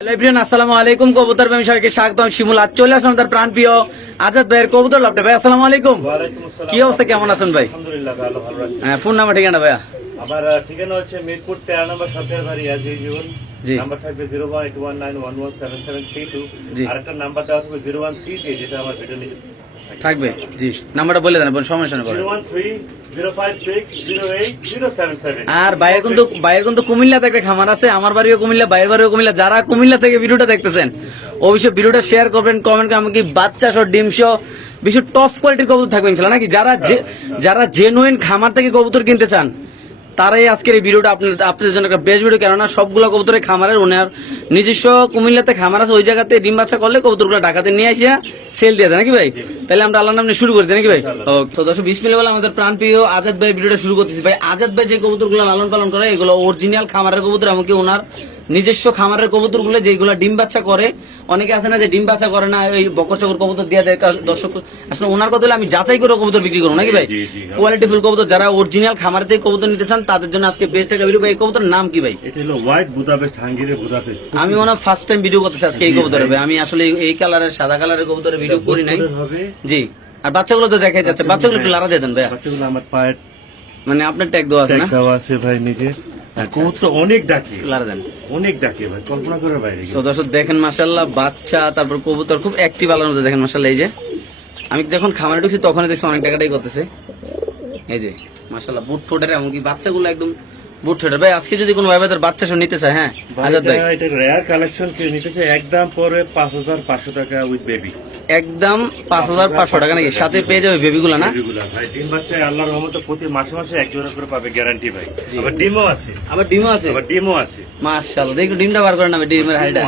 Hello everyone, আসসালামু আলাইকুম। কবুতর প্রেমী সবাইকে স্বাগতম। শিমুল আজ চলে আসলাম তার প্রাণ প্রিয় আজাদ ভাইয়ের কবুতর লাভটা। ভাই আসসালামু আলাইকুম। ওয়ালাইকুম আসসালাম। কি অবস্থা, কেমন আছেন ভাই? আলহামদুলিল্লাহ, ভালো আছি। হ্যাঁ, ফোন নাম্বার ঠিকানা ভাইয়া? আমার ঠিকানা হচ্ছে মিরপুর 13 নম্বর সরকার বাড়ি, অ্যাজ ইউজুয়াল। জি। নাম্বার থাকবে 08119117772। জি। আরেকটা নাম্বার দেওয়া থাকবে 013 যেটা আমার ভিডিও নিচে থাকবে। জি, নাম্বারটা বলে দেন, সমস্যা নেই। 01305608077। আর বাইরের কিন্তু কুমিল্লাতে একটা খামার আছে, আমার বাড়িও কুমিল্লা, বাইরের বাড়িও কুমিল্লা। যারা কুমিল্লা থেকে ভিডিওটা দেখতেছেন অবশ্যই ভিডিওটা শেয়ার করবেন, কমেন্ট করে আমাকে বাচ্চা সহ ডিম সহ বেশি টপ কোয়ালিটির কবুতর থাকবে ইনশাআল্লাহ নাকি? যারা জেনুইন খামার থেকে কবুতর কিনতে চান তারাই আজকের এই ভিডিওটা আপনাদের জন্য একটা বেস্ট ভিডিও। কেননা সবগুলো কবুতরের খামারের ওনার নিজস্ব কুমিল্লাতে খামার আছে, ওই জায়গাতে ডিম বাচ্চা করলে কবুতরগুলো ঢাকাতে নিয়ে আসিয়া সেল দিয়ে দেয় নাকি ভাই? তাহলে আমরা আল্লাহর নামে শুরু করে দিই নাকি ভাই? তো দর্শক, বিসমিল্লাহ বলে আমাদের প্রাণ প্রিয় আজাদ ভাই ভিডিওটা শুরু করতেছি। ভাই আজাদ ভাই যে কবুতরগুলো লালন পালন করে এগুলো অরিজিনাল খামারের কবুতর, এমনকি ওনার নিজস্ব খামারের কবুতরগুলো যেগুলো ডিম বাচ্চা করে। অনেকে আছে না যে ডিম বাচ্চা করে না, এই বকর চকর কবুতর দিয়ে দেয়। দর্শক আসলে ওনার কথা হলে আমি যাচাই করে কবুতর বিক্রি করবো নাকি ভাই? কোয়ালিটি ফুল কবুতর যারা অরিজিনাল খামার থেকে কবুতর নিতে চান তাদের জন্য আজকে বেস্ট একটা ভিডিও। ভাই এই কবুতর নাম কি ভাই? এটা হলো হোয়াইট বুদাপেস্ট, হাঙ্গেরির বুদাপেস্ট। আমি মনে হয় ফার্স্ট টাইম ভিডিও করতেছি আজকে এই কবুতর হবে। আমি আসলে এই কালারের সাদা কালারের কবুতরের ভিডিও করি নাই। জি। আর বাচ্চাগুলো তো দেখাই যাচ্ছে, বাচ্চাগুলো একটু লারা দিয়ে দেন ভাইয়া। বাচ্চাগুলো আমার পায়ের মানে আপনার ট্যাগ দেওয়া আছে না? ট্যাগ দেওয়া আছে ভাই নিজে। কবুতর অনেক ডাকে, লারা দেন। অনেক ডাকে ভাই, কল্পনা করার বাইরে। তো দর্শক দেখেন মাশাআল্লাহ, বাচ্চা তারপর কবুতর খুব অ্যাক্টিভ আলার মধ্যে দেখেন মাশাআল্লাহ। এই যে আমি যখন খামারে ঢুকছি তখনই দেখছি অনেক টাকাটাই করতেছে। এই যে মাশাআল্লাহ বুট ঠোঁটের, এমনকি বাচ্চাগুলো একদম বুট ঠোঁটের। ভাই আজকে যদি কোনো ভাই ভাইদের বাচ্চা সব নিতে চায়, হ্যাঁ আজাদ ভাই এটা রেয়ার কালেকশন কেউ নিতে চায় একদম পরে 5500 টাকা উইথ বেবি। একদম 5500 টাকা নাকি? সাথে পেয়ে যাবে বেবিগুলো না? বেবিগুলো ভাই ডিম বাচ্চা আল্লাহর রহমতে প্রতি মাসে মাসে এক জোড়া করে পাবে, গ্যারান্টি ভাই। আবার ডিমও আছে, আবার ডিমও আছে। মাশাআল্লাহ, দেখো ডিমটা বার করে না ডিমের হাইটা।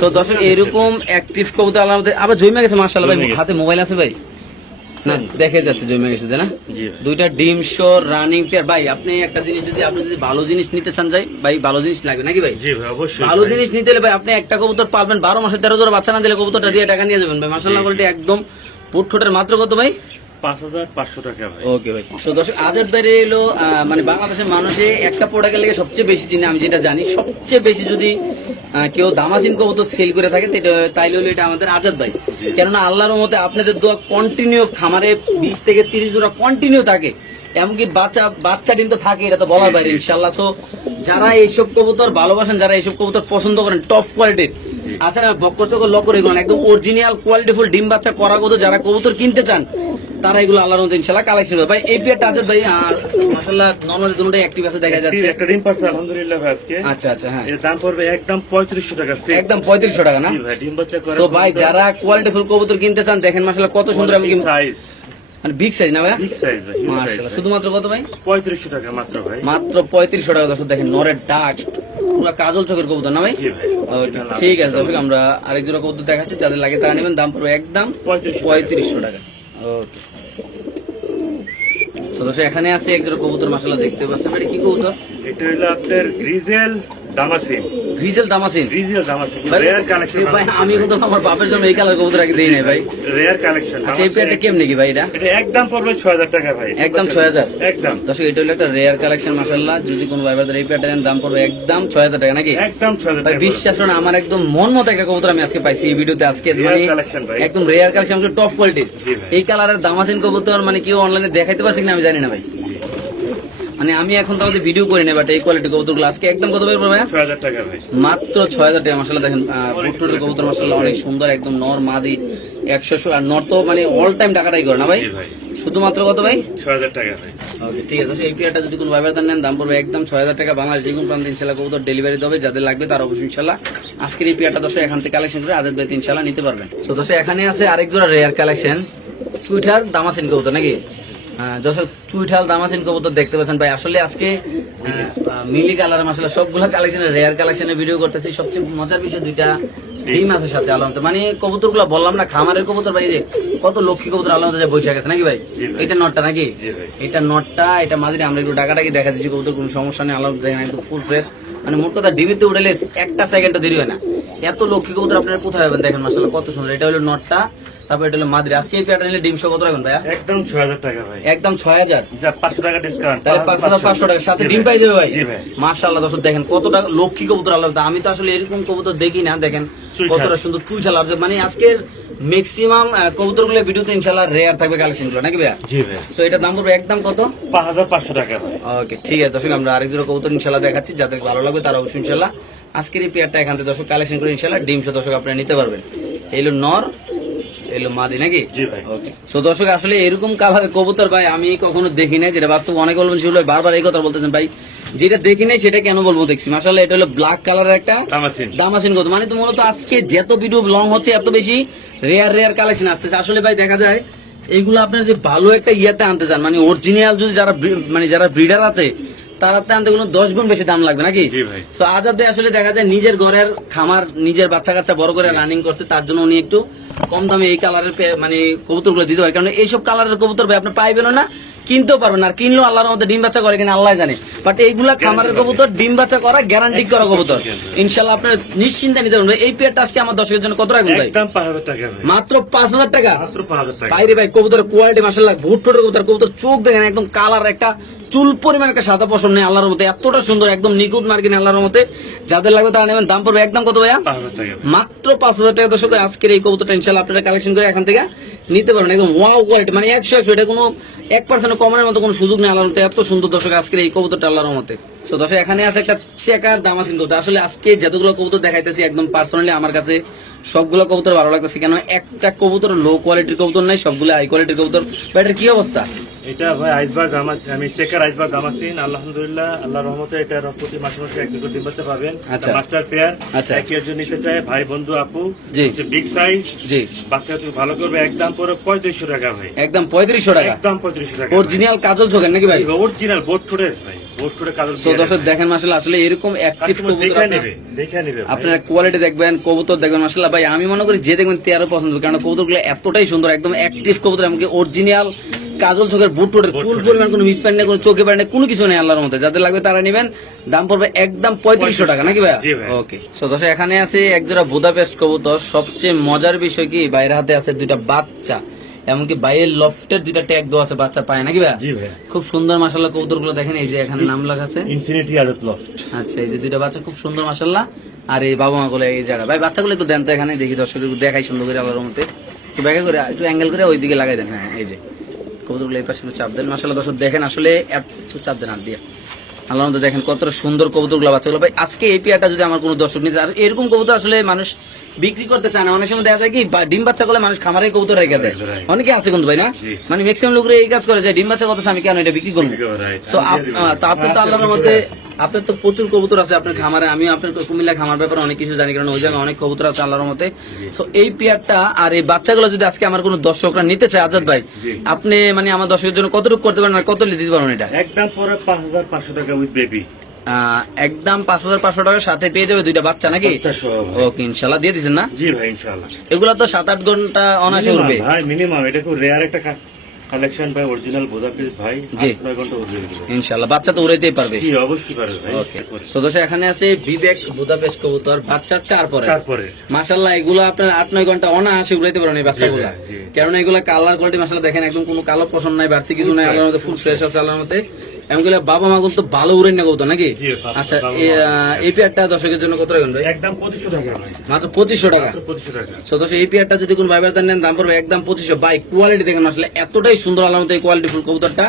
তো দর্শক এরকম অ্যাক্টিভ কবুতর আল্লাহর মধ্যে আবার জমে গেছে মাশাআল্লাহ। ভাই হাতে মোবাইল আছে ভাই? না দেখে যাচ্ছে জমে গেছে না? দুইটা ডিম শো রানিং পেয়ার। ভাই আপনি একটা জিনিস আপনি যদি ভালো জিনিস নিতে চান যাই ভাই, ভালো জিনিস লাগবে নাকি ভাই? জি ভাই অবশ্যই। ভালো জিনিস নিতে হলে ভাই আপনি একটা কবুতর পাবেন 12 মাসে 13 জোড়া বাচ্চা না দিলে কবুতরটা দিয়ে টাকা নিয়ে যাবেন ভাই। মাশাআল্লাহ কোয়ালিটি একদম পুট ঠোঁটের। মাত্র কত ভাই? 5500 টাকা ভাই। ওকে ভাই। তো দর্শক আজাদ ভাই এলো মানে বাংলাদেশের মানুষে একটা প্রোডাক্টের লেগে সবচেয়ে বেশি চিনে, আমি যেটা জানি সবচেয়ে বেশি যদি কেউ দামাসিন কবুতর সেল করে থাকে তাইলে হলো এটা আমাদের আজাদ ভাই। কেননা আল্লাহর মতে আপনাদের দোয়া কন্টিনিউ খামারে 20 থেকে 30 জোড়া কন্টিনিউ থাকে, এমনকি বাচ্চা ডিম তো থাকে, এটা তো বলার বাইরে ইনশাআল্লাহ। সো যারা এইসব কবুতর ভালোবাসেন, যারা এইসব কবুতর পছন্দ করেন টপ কোয়ালিটির আছে না, বক্কর চকর লকর এগুলো একদম অরিজিনাল কোয়ালিটিফুল ডিম বাচ্চা করা কবুতর যারা কবুতর কিনতে চান তারা এগুলো আল্লাহর মধ্যে ইনশাআল্লাহ কালেকশন হবে ভাই। এই পেয়ারটা আজাদ ভাই আর মাশাআল্লাহ নরমালি দুটোই অ্যাক্টিভ আছে দেখা যাচ্ছে। একটা ডিম পারছে আলহামদুলিল্লাহ ভাই আজকে। আচ্ছা হ্যাঁ, এর দাম পড়বে একদম 3500 টাকা। একদম 3500 টাকা না? জি ভাই ডিম বাচ্চা করে। সো ভাই যারা কোয়ালিটিফুল কবুতর কিনতে চান দেখেন মাশাআল্লাহ কত সুন্দর, আমি সাইজ মানে বিগ সাইজ না ভাই? বিগ সাইজ ভাই, মাশাআল্লাহ। শুধুমাত্র কত ভাই? 3500 টাকা মাত্র ভাই। মাত্র 3500 টাকা। দর্শক দেখেন নরের ডাক পুরো কাজল চোখের কবুতর না ভাই? জি ভাই। ওকে ঠিক আছে দর্শক, আমরা আরেক জোড়া কবুতর দেখাচ্ছি, যাদের লাগে তারা নেবেন। দাম পড়বে একদম 3500 টাকা। ওকে দর্শক এখানে আছে এক জোড়া কবুতর মাশাআল্লাহ দেখতে পাচ্ছেন। এটা কি কবুতর? এটা হলো আপনার grizzle দামাসিন। Grizzle দামাসিন। Grizzle দামাসিন rare collection ভাই। আমি কিন্তু আমার বাপের জন্য এই কালার কবুতর আগে দেই নাই ভাই। Rare collection. আচ্ছা এই পেয়ারটা কেমন নাকি ভাই? এটা একদম পড়বে 6000 টাকা ভাই। একদম 6000 একদম। দর্শক এটা হলো একটা রেয়ার কালেকশন মাশাআল্লাহ। যদি কোনো ভাইবারদের এই পেয়ারটা নেন দাম পড়বে একদম 6000 টাকা নাকি? একদম 6000 ভাই টাকা। বিশ্বাস করুন আমার একদম মন মতো একটা কবুতর আমি আজকে পাইছি এই ভিডিওতে। আজকে মানে ভাই। একদম রেয়ার কালেকশন, টপ কোয়ালিটির জি ভাই। এই কালারের দামাসিন কবুতর মানে কেউ অনলাইনে দেখাইতে পারছে কিনা আমি জানি না ভাই। মানে আমি এখন তাও ভিডিও করি না, বাট এই কোয়ালিটি কবুতরগুলো আজকে একদম কত পাই ভাই? 6000 টাকা ভাই। মাত্র 6000 টাকা। মাশাআল্লাহ দেখেন বুটটুটের কবুতর মাশাআল্লাহ অনেক সুন্দর, একদম নর মাদি 100 আর নর তো মানে অল টাইম টাকাটাই করে না ভাই? শুধুমাত্র কত ভাই? 6000 টাকা ভাই। ওকে ঠিক আছে। এই পেয়ারটা যদি কোনো ভাইবার নেন দাম পড়বে একদম 6000 টাকা। বাংলাদেশ যে কোনো প্রান্তে ইনশাআল্লাহ কবুতর ডেলিভারি দেবে, যাদের লাগবে তারা অবশ্যই ইনশাআল্লাহ আজকের এই পেয়ারটা দর্শক এখান থেকে কালেকশন করে আজাদ ভাই ইনশাআল্লাহ নিতে পারবেন। তো দর্শক এখানে আছে আরেক জোড়া রেয়ার কালেকশন চুইঠার দামাসিন কবুতর নাকি? যশোর চুইঠাল দামাসিন কবুতর দেখতে পাচ্ছেন ভাই। আসলে আজকে মিলি কালার মাশাআল্লাহ সবগুলা কালেকশনের রেয়ার কালেকশনের ভিডিও করতেছি। সবচেয়ে মজার বিষয় দুইটা ডিম আছে সাথে আলহামদুলিল্লাহ। মানে কবুতরগুলো বললাম না খামারের কবুতর ভাই, যে কত লক্ষ্মী কবুতর আলহামদুলিল্লাহ বসে গেছে নাকি ভাই? এটা নটটা নাকি? এটা নটটা, এটা মাঝে আমরা একটু ডাকাটাকি দেখা দিচ্ছি কবুতর, কোনো সমস্যা নেই আলহামদুলিল্লাহ একদম ফুল ফ্রেশ। মানে মোট কথা ডিবিতে উঠালে একটা সেকেন্ডও দেরি হয় না। এত লক্ষ্মী কবুতর আপনারা কোথায় পাবেন? দেখেন মাশাআল্লাহ কত সুন্দর। এটা হলো নটটা, তারপর এটা হলো মাদি। আজকে এই পেয়ারটা নিলে ডিম সহ কত রাখবেন ভাইয়া? একদম 6000 টাকা ভাই। একদম 6000, যা 500 টাকা ডিসকাউন্ট। তাহলে 5500 টাকা সাথে জি ডিম ভাই। পাই যাবে ভাই। জি ভাই। মাশাআল্লাহ দর্শক দেখেন কতটা লক্ষ্মী কবুতর আল্লাহ। আমি তো আসলে এরকম কবুতর দেখি না, দেখেন চুই কতটা খেলা। সুন্দর চুই খেলা। মানে আজকের ম্যাক্সিমাম কবুতরগুলো ভিডিওতে ইনশাআল্লাহ রেয়ার থাকবে কালেকশন গুলো, নাকি ভাইয়া? জি ভাই। সো এটা দাম পড়বে একদম কত? 5500 টাকা ভাই। ওকে ঠিক আছে দর্শক, আমরা আরেক জোড়া কবুতর ইনশাআল্লাহ দেখাচ্ছি, যাদের ভালো লাগবে তারা অবশ্যই ইনশাআল্লাহ আজকের এই পেয়ারটা এখান থেকে দর্শক কালেকশন করে ইনশাআল্লাহ ডিম সহ দর্শক আপনারা নিতে পারবেন। এইলো নর, এলো মাদি, নাকি? জি ভাই। ওকে সো দর্শক আসলে এরকম কালারের কবুতর ভাই আমি কখনো দেখি নাই, যেটা বাস্তব অনেক বলবেন সেগুলো বারবার এই কথা বলতেছেন ভাই, যেটা দেখি নাই সেটা কেন বলবো দেখছি। মাশাআল্লাহ এটা হলো ব্ল্যাক কালারের একটা দামাসিন। দামাসিন কত, মানে তো মূলত আজকে যত ভিডিও লং হচ্ছে এত বেশি রেয়ার কালেকশন আসতেছে। আসলে ভাই দেখা যায় এইগুলো আপনার যে ভালো একটা ইয়াতে আনতে চান, মানে অরিজিনাল যদি যারা ব্রিডার আছে তারাতে আনতে কোনো 10 গুণ বেশি দাম লাগবে, নাকি? জি ভাই। সো আজাদ ভাই আসলে দেখা যায় নিজের ঘরের খামার, নিজের বাচ্চা কাচ্চা বড় করে রানিং করছে, তার জন্য উনি একটু কম দামে এই কালারের মানে কবুতরগুলো দিতে পারে। কারণ এইসব কালারের কবুতর ভাই আপনি পাইবেন না, কিনতেও পারবেন না। আর কিনলেও আল্লাহর মধ্যে ডিম বাচ্চা করে কিনা আল্লাহ জানে। বাট এইগুলা খামারের কবুতর, ডিম বাচ্চা করা গ্যারান্টি করা কবুতর, ইনশাআল্লাহ আপনার নিশ্চিন্তে নিতে পারবেন। এই পেয়ারটা আজকে আমার দর্শকের জন্য কত রাখবেন ভাই? একদম 5000 টাকা ভাই। মাত্র 5000 টাকা। মাত্র 5000 টাকা। বাইরে ভাই কবুতরের কোয়ালিটি মাশাআল্লাহ, ভুট ঠোঁটের কবুতর চোখ দেখেন একদম কালার, একটা চুল পরিমাণ একটা সাদা পশম নেই আল্লাহর মধ্যে, এতটা সুন্দর একদম নিখুঁত মার্কিন আল্লাহর মধ্যে। যাদের লাগবে তারা নেবেন। দাম পড়বে একদম কত ভাইয়া? 5000 টাকা ভাই। মাত্র 5000 টাকা দর্শক। আজকের এই কবুতরটা ইনশাআল্লাহ আপনারা কালেকশন করে এখান থেকে নিতে পারবেন। একদম ওয়াও কোয়ালিটি, মানে 100 এটা কোনো 1% কমের মতো কোনো সুযোগ নেই আল্লাহর মধ্যে। এত সুন্দর দর্শক আজকের এই কবুতরটা আল্লাহর মধ্যে। সো দর্শক এখানে আছে একটা চেকার দামাসিন কবুতর। আসলে আজকে যতগুলো কবুতর দেখাইতেছি একদম পার্সোনালি আমার কাছে সবগুলো কবুতর ভালো লাগতেছে। কেন একটা কবুতর লো কোয়ালিটির কবুতর নাই, সবগুলো হাই কোয়ালিটির কবুতর। ভাই এটার কি অবস্থা? এটা ভাই আইসবার্গ দামাসিন, আমি চেকার আইসবার্গ দামাসিন। আলহামদুলিল্লাহ আল্লাহর রহমতে এটা প্রতি মাসে মাসে 1 ডিম বাচ্চা পাবেন। আচ্ছা। Master pair. আচ্ছা। একই জন নিতে চায় ভাই বন্ধু আপু, জি। বিগ সাইজ, জি। বাচ্চা একটু ভালো করবে। একদম পুরো 3500 টাকা ভাই। একদম 3500 টাকা। একদম 3500 টাকা। অরিজিনাল কাজল চোখের, নাকি ভাই? অরিজিনাল বোট ঠোঁটের ভাই, বোট ঠোঁটের কাজল। সো দর্শক দেখেন মাশাআল্লাহ আসলে এরকম অ্যাক্টিভ কবুতর দেখে নেবে ভাই। আপনারা কোয়ালিটি দেখবেন, কবুতর দেখবেন মাশাআল্লাহ ভাই। আমি মনে করি যে দেখবেন তেরো পছন্দ হবে, কারণ কবুতরগুলো এতটাই সুন্দর, একদম অ্যাক্টিভ কবুতর, এমনকি অরিজিনাল কাজল চোখের বুট টোটের চুল পরিমাণ কোনো মিস প্যান্ট নেই, কোনো চোখে প্যান্ট নেই, কোনো কিছু নেই আল্লাহর মধ্যে। যাদের লাগবে তারা নেবেন। দাম পড়বে একদম 3500 টাকা, নাকি ভাই? জি ভাই। ওকে সো দর্শক এখানে আছে একজোড়া বুদাপেস্ট কবুতর। সবচেয়ে মজার বিষয় কি, বাইরের হাতে আছে দুইটা বাচ্চা, এমনকি বাইরের লফটের দুইটা ট্যাগ দেওয়া আছে, বাচ্চা পায়, নাকি ভাই? জি ভাই। খুব সুন্দর মাশাআল্লাহ কবুতরগুলো দেখেন, এই যে এখানে নাম লেখা আছে ইনফিনিটি আদত লফট। আচ্ছা, এই যে দুইটা বাচ্চা খুব সুন্দর মাশাআল্লাহ। আর এই বাবা মা গুলো এই জায়গায় ভাই, বাচ্চাগুলো একটু দেন তো এখানে, দেখি দর্শক একটু দেখাই সুন্দর করে আল্লাহর মধ্যে। একটু ব্যাগে করে একটু অ্যাঙ্গেল করে ওইদিকে লাগাই দেন। হ্যাঁ এই যে কবুতরগুলো এই পাশে একটু চাপ দেন মাশাআল্লাহ দর্শক দেখেন, আসলে একটু চাপ দেন হাত দিয়ে আল্লাহর মধ্যে। দেখেন কতটা সুন্দর কবুতরগুলো বাচ্চাগুলো ভাই। আজকে এই পেয়ারটা যদি আমার কোনো দর্শক নিতে, আর এরকম কবুতর আসলে মানুষ বিক্রি করতে চায় না। অনেক সময় দেখা যায় কি ডিম বাচ্চা করলে মানুষ খামারে কবুতর রেখে দেয়, অনেকে আছে কিন্তু ভাই, না? জি। মানে ম্যাক্সিমাম লোকরা এই কাজ করে যে ডিম বাচ্চা করতেছে, আমি কেন এটা বিক্রি করবো? সো আপনি তো আল্লাহর মধ্যে, আপনার তো প্রচুর কবুতর আছে আপনার খামারে। আমি আপনার কুমিল্লা খামার ব্যাপারে অনেক কিছু জানি, কারণ ওই জায়গায় অনেক কবুতর আছে আল্লাহর মধ্যে। সো এই পেয়ারটা আর এই বাচ্চাগুলো যদি আজকে আমার কোনো দর্শকরা নিতে চায় আজাদ ভাই, জি। আপনি মানে আমার দর্শকের জন্য কতটুকু করতে পারেন আর কত দিতে পারেন এটা? একদম পুরো 5500 টাকা উইথ বেবি। একদম 5500 টাকার সাথে পেয়ে যাবে দুইটা বাচ্চা, নাকি? বাচ্চা সহ ভাই। ওকে ইনশাআল্লাহ দিয়ে দিচ্ছেন না? জি ভাই ইনশাআল্লাহ। এগুলা তো 7-8 ঘন্টা অনায়াসে Minimum উঠবে ভাই, মিনিমাম। এটা খুব রেয়ার একটা কালেকশন ভাই, অরিজিনাল বোদাপেস্ট ভাই। জি। 8-9 ঘন্টা উঠবে এগুলো। ইনশাআল্লাহ। বাচ্চা তো উড়াইতেই পারবে। জি অবশ্যই পারবে ভাই। ওকে সো দর্শক এখানে আছে বিবেক বুদাপেস্ট কবুতর, বাচ্চা 4 পরে। তারপরে মাশাআল্লাহ এগুলো আপনার 8-9 ঘন্টা অনায়াসে উড়াইতে পারেন এই বাচ্চাগুলো। জি, জি। কারণ এগুলা কালার কোয়ালিটি মাশাআল্লাহ দেখেন, একদম কোনো কালো পছন্দ নাই, বাড়তি কিছু নাই, আল্লাহর মধ্যে ফুল ফ্রেশ আছে আল্লাহর মধ্যে। এমনগুলো বাবা মা তো ভালো উড়েন না কবুতর, নাকি? জি, বাবা- আচ্ছা বাবা এই পেয়ারটা দর্শকের জন্য কত রাখবেন ভাই? একদম 2500 টাকা ভাই। মাত্র 2500 টাকা। মাত্র 2500 টাকা। সো দর্শক এই পেয়ারটা যদি কোন ভাইবার নেন দাম পড়বে একদম 2500। বাই কোয়ালিটি দেখেন আসলে এতটাই সুন্দর আল্লাহর মধ্যে এই কোয়ালিটি ফুল কবুতরটা,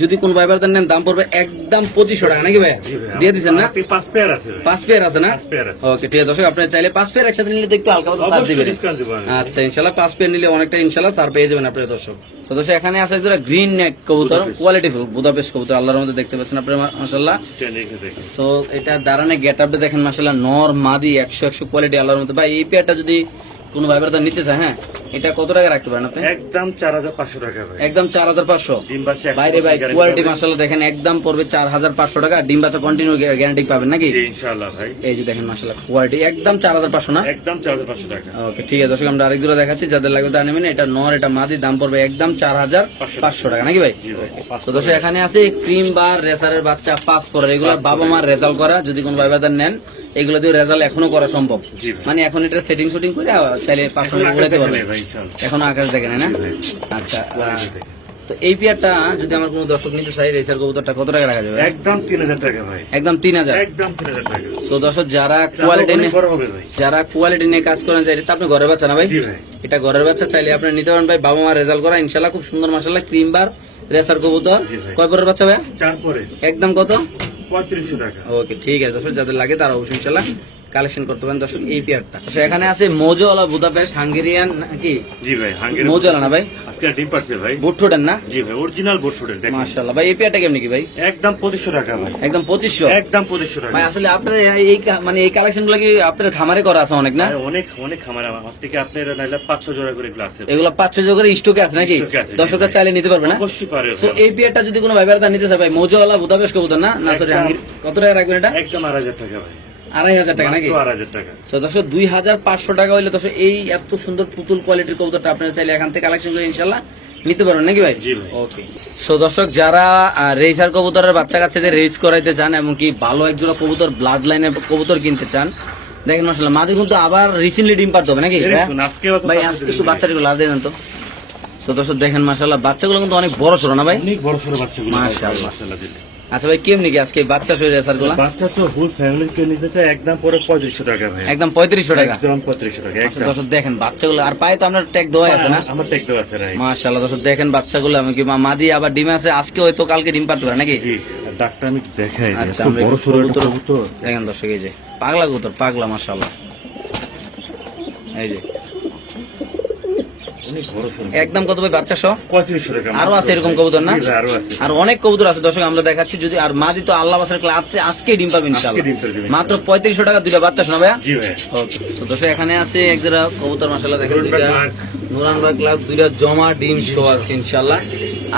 যদি কোন ভাইবার নেন দাম পড়বে একদম 2500 টাকা, নাকি ভাই? জি ভাই। দিয়ে দিচ্ছেন না? আপনি 5 পেয়ার আছে ভাই। 5 পেয়ার আছে না? 5 পেয়ার আছে। ওকে ঠিক আছে দর্শক, আপনারা চাইলে 5 পেয়ার একসাথে নিলে তো একটু হালকা পাতলা ছাড় অবশ্যই দিবেন। ডিসকাউন্ট দেব আমি। আচ্ছা ইনশাআল্লাহ 5 পেয়ার নিলে অনেকটা ইনশাআল্লাহ ছাড় পেয়ে যাবেন আপনারা দর্শক। সো দর্শক এখানে আছে যারা গ্রিন নেক কবুতর, কোয়ালিটি ফুল বুদাপেস্ট কবুতর আল্লাহর মধ্যে দেখতে পাচ্ছেন আপনারা মাশাআল্লাহ। স্ট্যান্ড রেখে দেখেন। সো এটা দাঁড়ানে গেটআপটা দেখেন মাশাআল্লাহ, নর মাদি 100 কোয়ালিটি আল্লাহর মধ্যে। ভাই এই পেয়ারটা যদি কোন ভাইবার নিতে চায়, হ্যাঁ এটা কত টাকা রাখতে পারেন আপনি? একদম 4500 টাকা ভাই। একদম 4500। ডিম বাচ্চা 100% বাইরে ভাই guarantee কোয়ালিটি পাবেন। মাশাআল্লাহ দেখেন একদম পড়বে 4500 টাকা। ডিম বাচ্চা কন্টিনিউ গ্যারান্টি পাবেন, নাকি? জি ইনশাআল্লাহ ভাই। এই যে দেখেন মাশাআল্লাহ কোয়ালিটি একদম 4500 না? একদম 4500 টাকা। ওকে ঠিক আছে দর্শক, আমরা আরেক দুটো দেখাচ্ছি, যাদের লাগবে তারা নেবেন। এটা নর, এটা মাদি, দাম পড়বে একদম 4500 টাকা, নাকি ভাই? জি ভাই। তো দর্শক এখানে আছে ক্রিম বার রেসারের বাচ্চা 5 করার, এগুলো বাবা মার রেজাল্ট করা। যদি কোন ভাই বাজার নেন এগুলো দিয়ে রেজাল্ট এখনো করা সম্ভব। জি ভাই। মানে এখন এটা সেটিং শুটিং করে চাইলে 500 টাকা উড়াইতে পারবে। ভাই ইনশাআল্লাহ। এখনো আকাশ দেখে না? জি ভাই। আচ্ছা তো এই পেয়ারটা যদি আমার কোনো দর্শক নিতে চাই, রেসার কবুতরটা কত টাকা রাখা যাবে? একদম 3000 টাকা ভাই। একদম 3000। একদম 3000 টাকা। সো দর্শক যারা কোয়ালিটি অনেক নিয়ে বড় হবে ভাই। যারা কোয়ালিটি নিয়ে কাজ করেন যায়, এটা তো আপনি ঘরের বাচ্চা না ভাই? জি ভাই। এটা ঘরের বাচ্চা, চাইলে আপনি নিতে পারেন ভাই। বাবা মা রেজাল্ট করা ইনশাআল্লাহ খুব সুন্দর মাশাআল্লাহ ক্রিম বার রেসার কবুতর। জি ভাই। কয় পরের বাচ্চা ভাই? 4 পরে একদম কত? 3500 টাকা। ওকে ঠিক আছে দর্শক, যাদের লাগে তারা অবশ্যই ইনশাআল্লাহ কালেকশন করতে পারেন দর্শক এই পেয়ারটা। তো এখানে আছে মোজোওয়ালা বুদাপেস্ট হাঙ্গেরিয়ান নাকি? জি ভাই, হাঙ্গেরি মোজোওয়ালা না ভাই? আজকে ডিম পারছে ভাই। বুট ঠোঁটের না? জি ভাই, অরিজিনাল বোট ফুডের দেখেন। মাশাআল্লাহ ভাই, এই পেয়ারটা কেমন কি ভাই? একদম 2500 টাকা ভাই। একদম 2500? একদম 2500 টাকা। ভাই আসলে আপনার এই মানে এই কালেকশন গুলো কি আপনার খামারে করা আছে অনেক না? আর অনেক অনেক খামার আমার থেকে আপনার নাইলে 500 জোড়া করে এগুলো আছে। এগুলো 5-6 করে স্টকে আছে নাকি? স্টকে আছে, জি দর্শকরা ভাই। চাইলে নিতে পারবে না? অবশ্যই পারে সো ভাই। এই পেয়ারটা যদি কোনো ভাই বেড়াতে নিতে চায় ভাই, মোজোওয়ালা বুদাপেস্ট কবুতর না না সরি একদম। হাঙ্গেরি, কত টাকা রাখবেন এটা? একদম 2000 টাকা ভাই। 2500 টাকা নাকি? মাত্র 2000 টাকা। সো দর্শক 2500 টাকা হইলে দর্শক এই এত সুন্দর পুতুল কোয়ালিটির কবুতরটা আপনারা চাইলে এখান থেকে কালেকশন করে ইনশাআল্লাহ নিতে পারবেন নাকি ভাই? জি ভাই। ওকে। সো দর্শক যারা রেসার কবুতরের বাচ্চা কাচ্চাদের রেস করাইতে চান এবং কি ভালো এক জোড়া কবুতর ব্লাড লাইনের কবুতর কিনতে চান, দেখেন মাশাআল্লাহ মাদি কিন্তু আবার রিসেন্টলি ডিম পারতে হবে নাকি? এই ভাইয়া? দেখুন, আজকে আবার ভাই বাচ্চা আজকে দিলেন একটু ভাই। বাচ্চাটাকে লাল দিয়ে দেন তো। সো দর্শক দেখেন মাশাআল্লাহ বাচ্চাগুলো কিন্তু অনেক বড় ছোট না ভাই? অনেক বড় ছোট বাচ্চাগুলো। মাশাআল্লাহ। মাশাআল্লাহ দিলে। আচ্ছা ভাই কেমনি কি আজকে বাচ্চা শরীর রেসার গুলা? বাচ্চা তো ফুল ফ্যামিলি কে নিতে চায় একদম পরে 3500 টাকা ভাই। একদম 3500 টাকা। একদম 3500 টাকা একদম। দর্শক দেখেন বাচ্চাগুলো, আর পায়ে তো আপনার ট্যাগ দেওয়া আছে না? আমার টেক দেওয়া আছে রাইট। মাশাআল্লাহ দর্শক দেখেন বাচ্চাগুলো, আমি কি মাদি আবার ডিমে আছে, আজকে হয়তো কালকে ডিম পারতে পারে নাকি? জি, ডাক্তার আমি দেখাই দিই। আচ্ছা এত আমরা বড় একটু ছোট কবুতর কবুতর। দেখেন দর্শক, এই যে পাগলা কবুতর, পাগলা মাশাআল্লাহ, এই যে অনেক বড় ছোট। একদম কত ভাই বাচ্চা সহ? 3500 টাকা। আরো আছে এরকম কবুতর না? জি ভাই, আরো আছে। আর অনেক কবুতর আছে দর্শক, আমরা দেখাচ্ছি যদি। আর মাদি তো আল্লাহ বাসার আজকে ডিম পাবেন ইনশাআল্লাহ। আজকে ডিম পাবে মাত্র 3500 টাকা দুইটা বাচ্চা শোনা ভাইয়া? জি ভাই। ওকে। সো দর্শক এখানে আছে এক জোড়া কবুতর মাশাআল্লাহ, দেখেন নুরানবাগ দুইটা লাখ। নুরানবাগ লাখ, দুইটা জমা ডিম শো আজকে ইনশাআল্লাহ।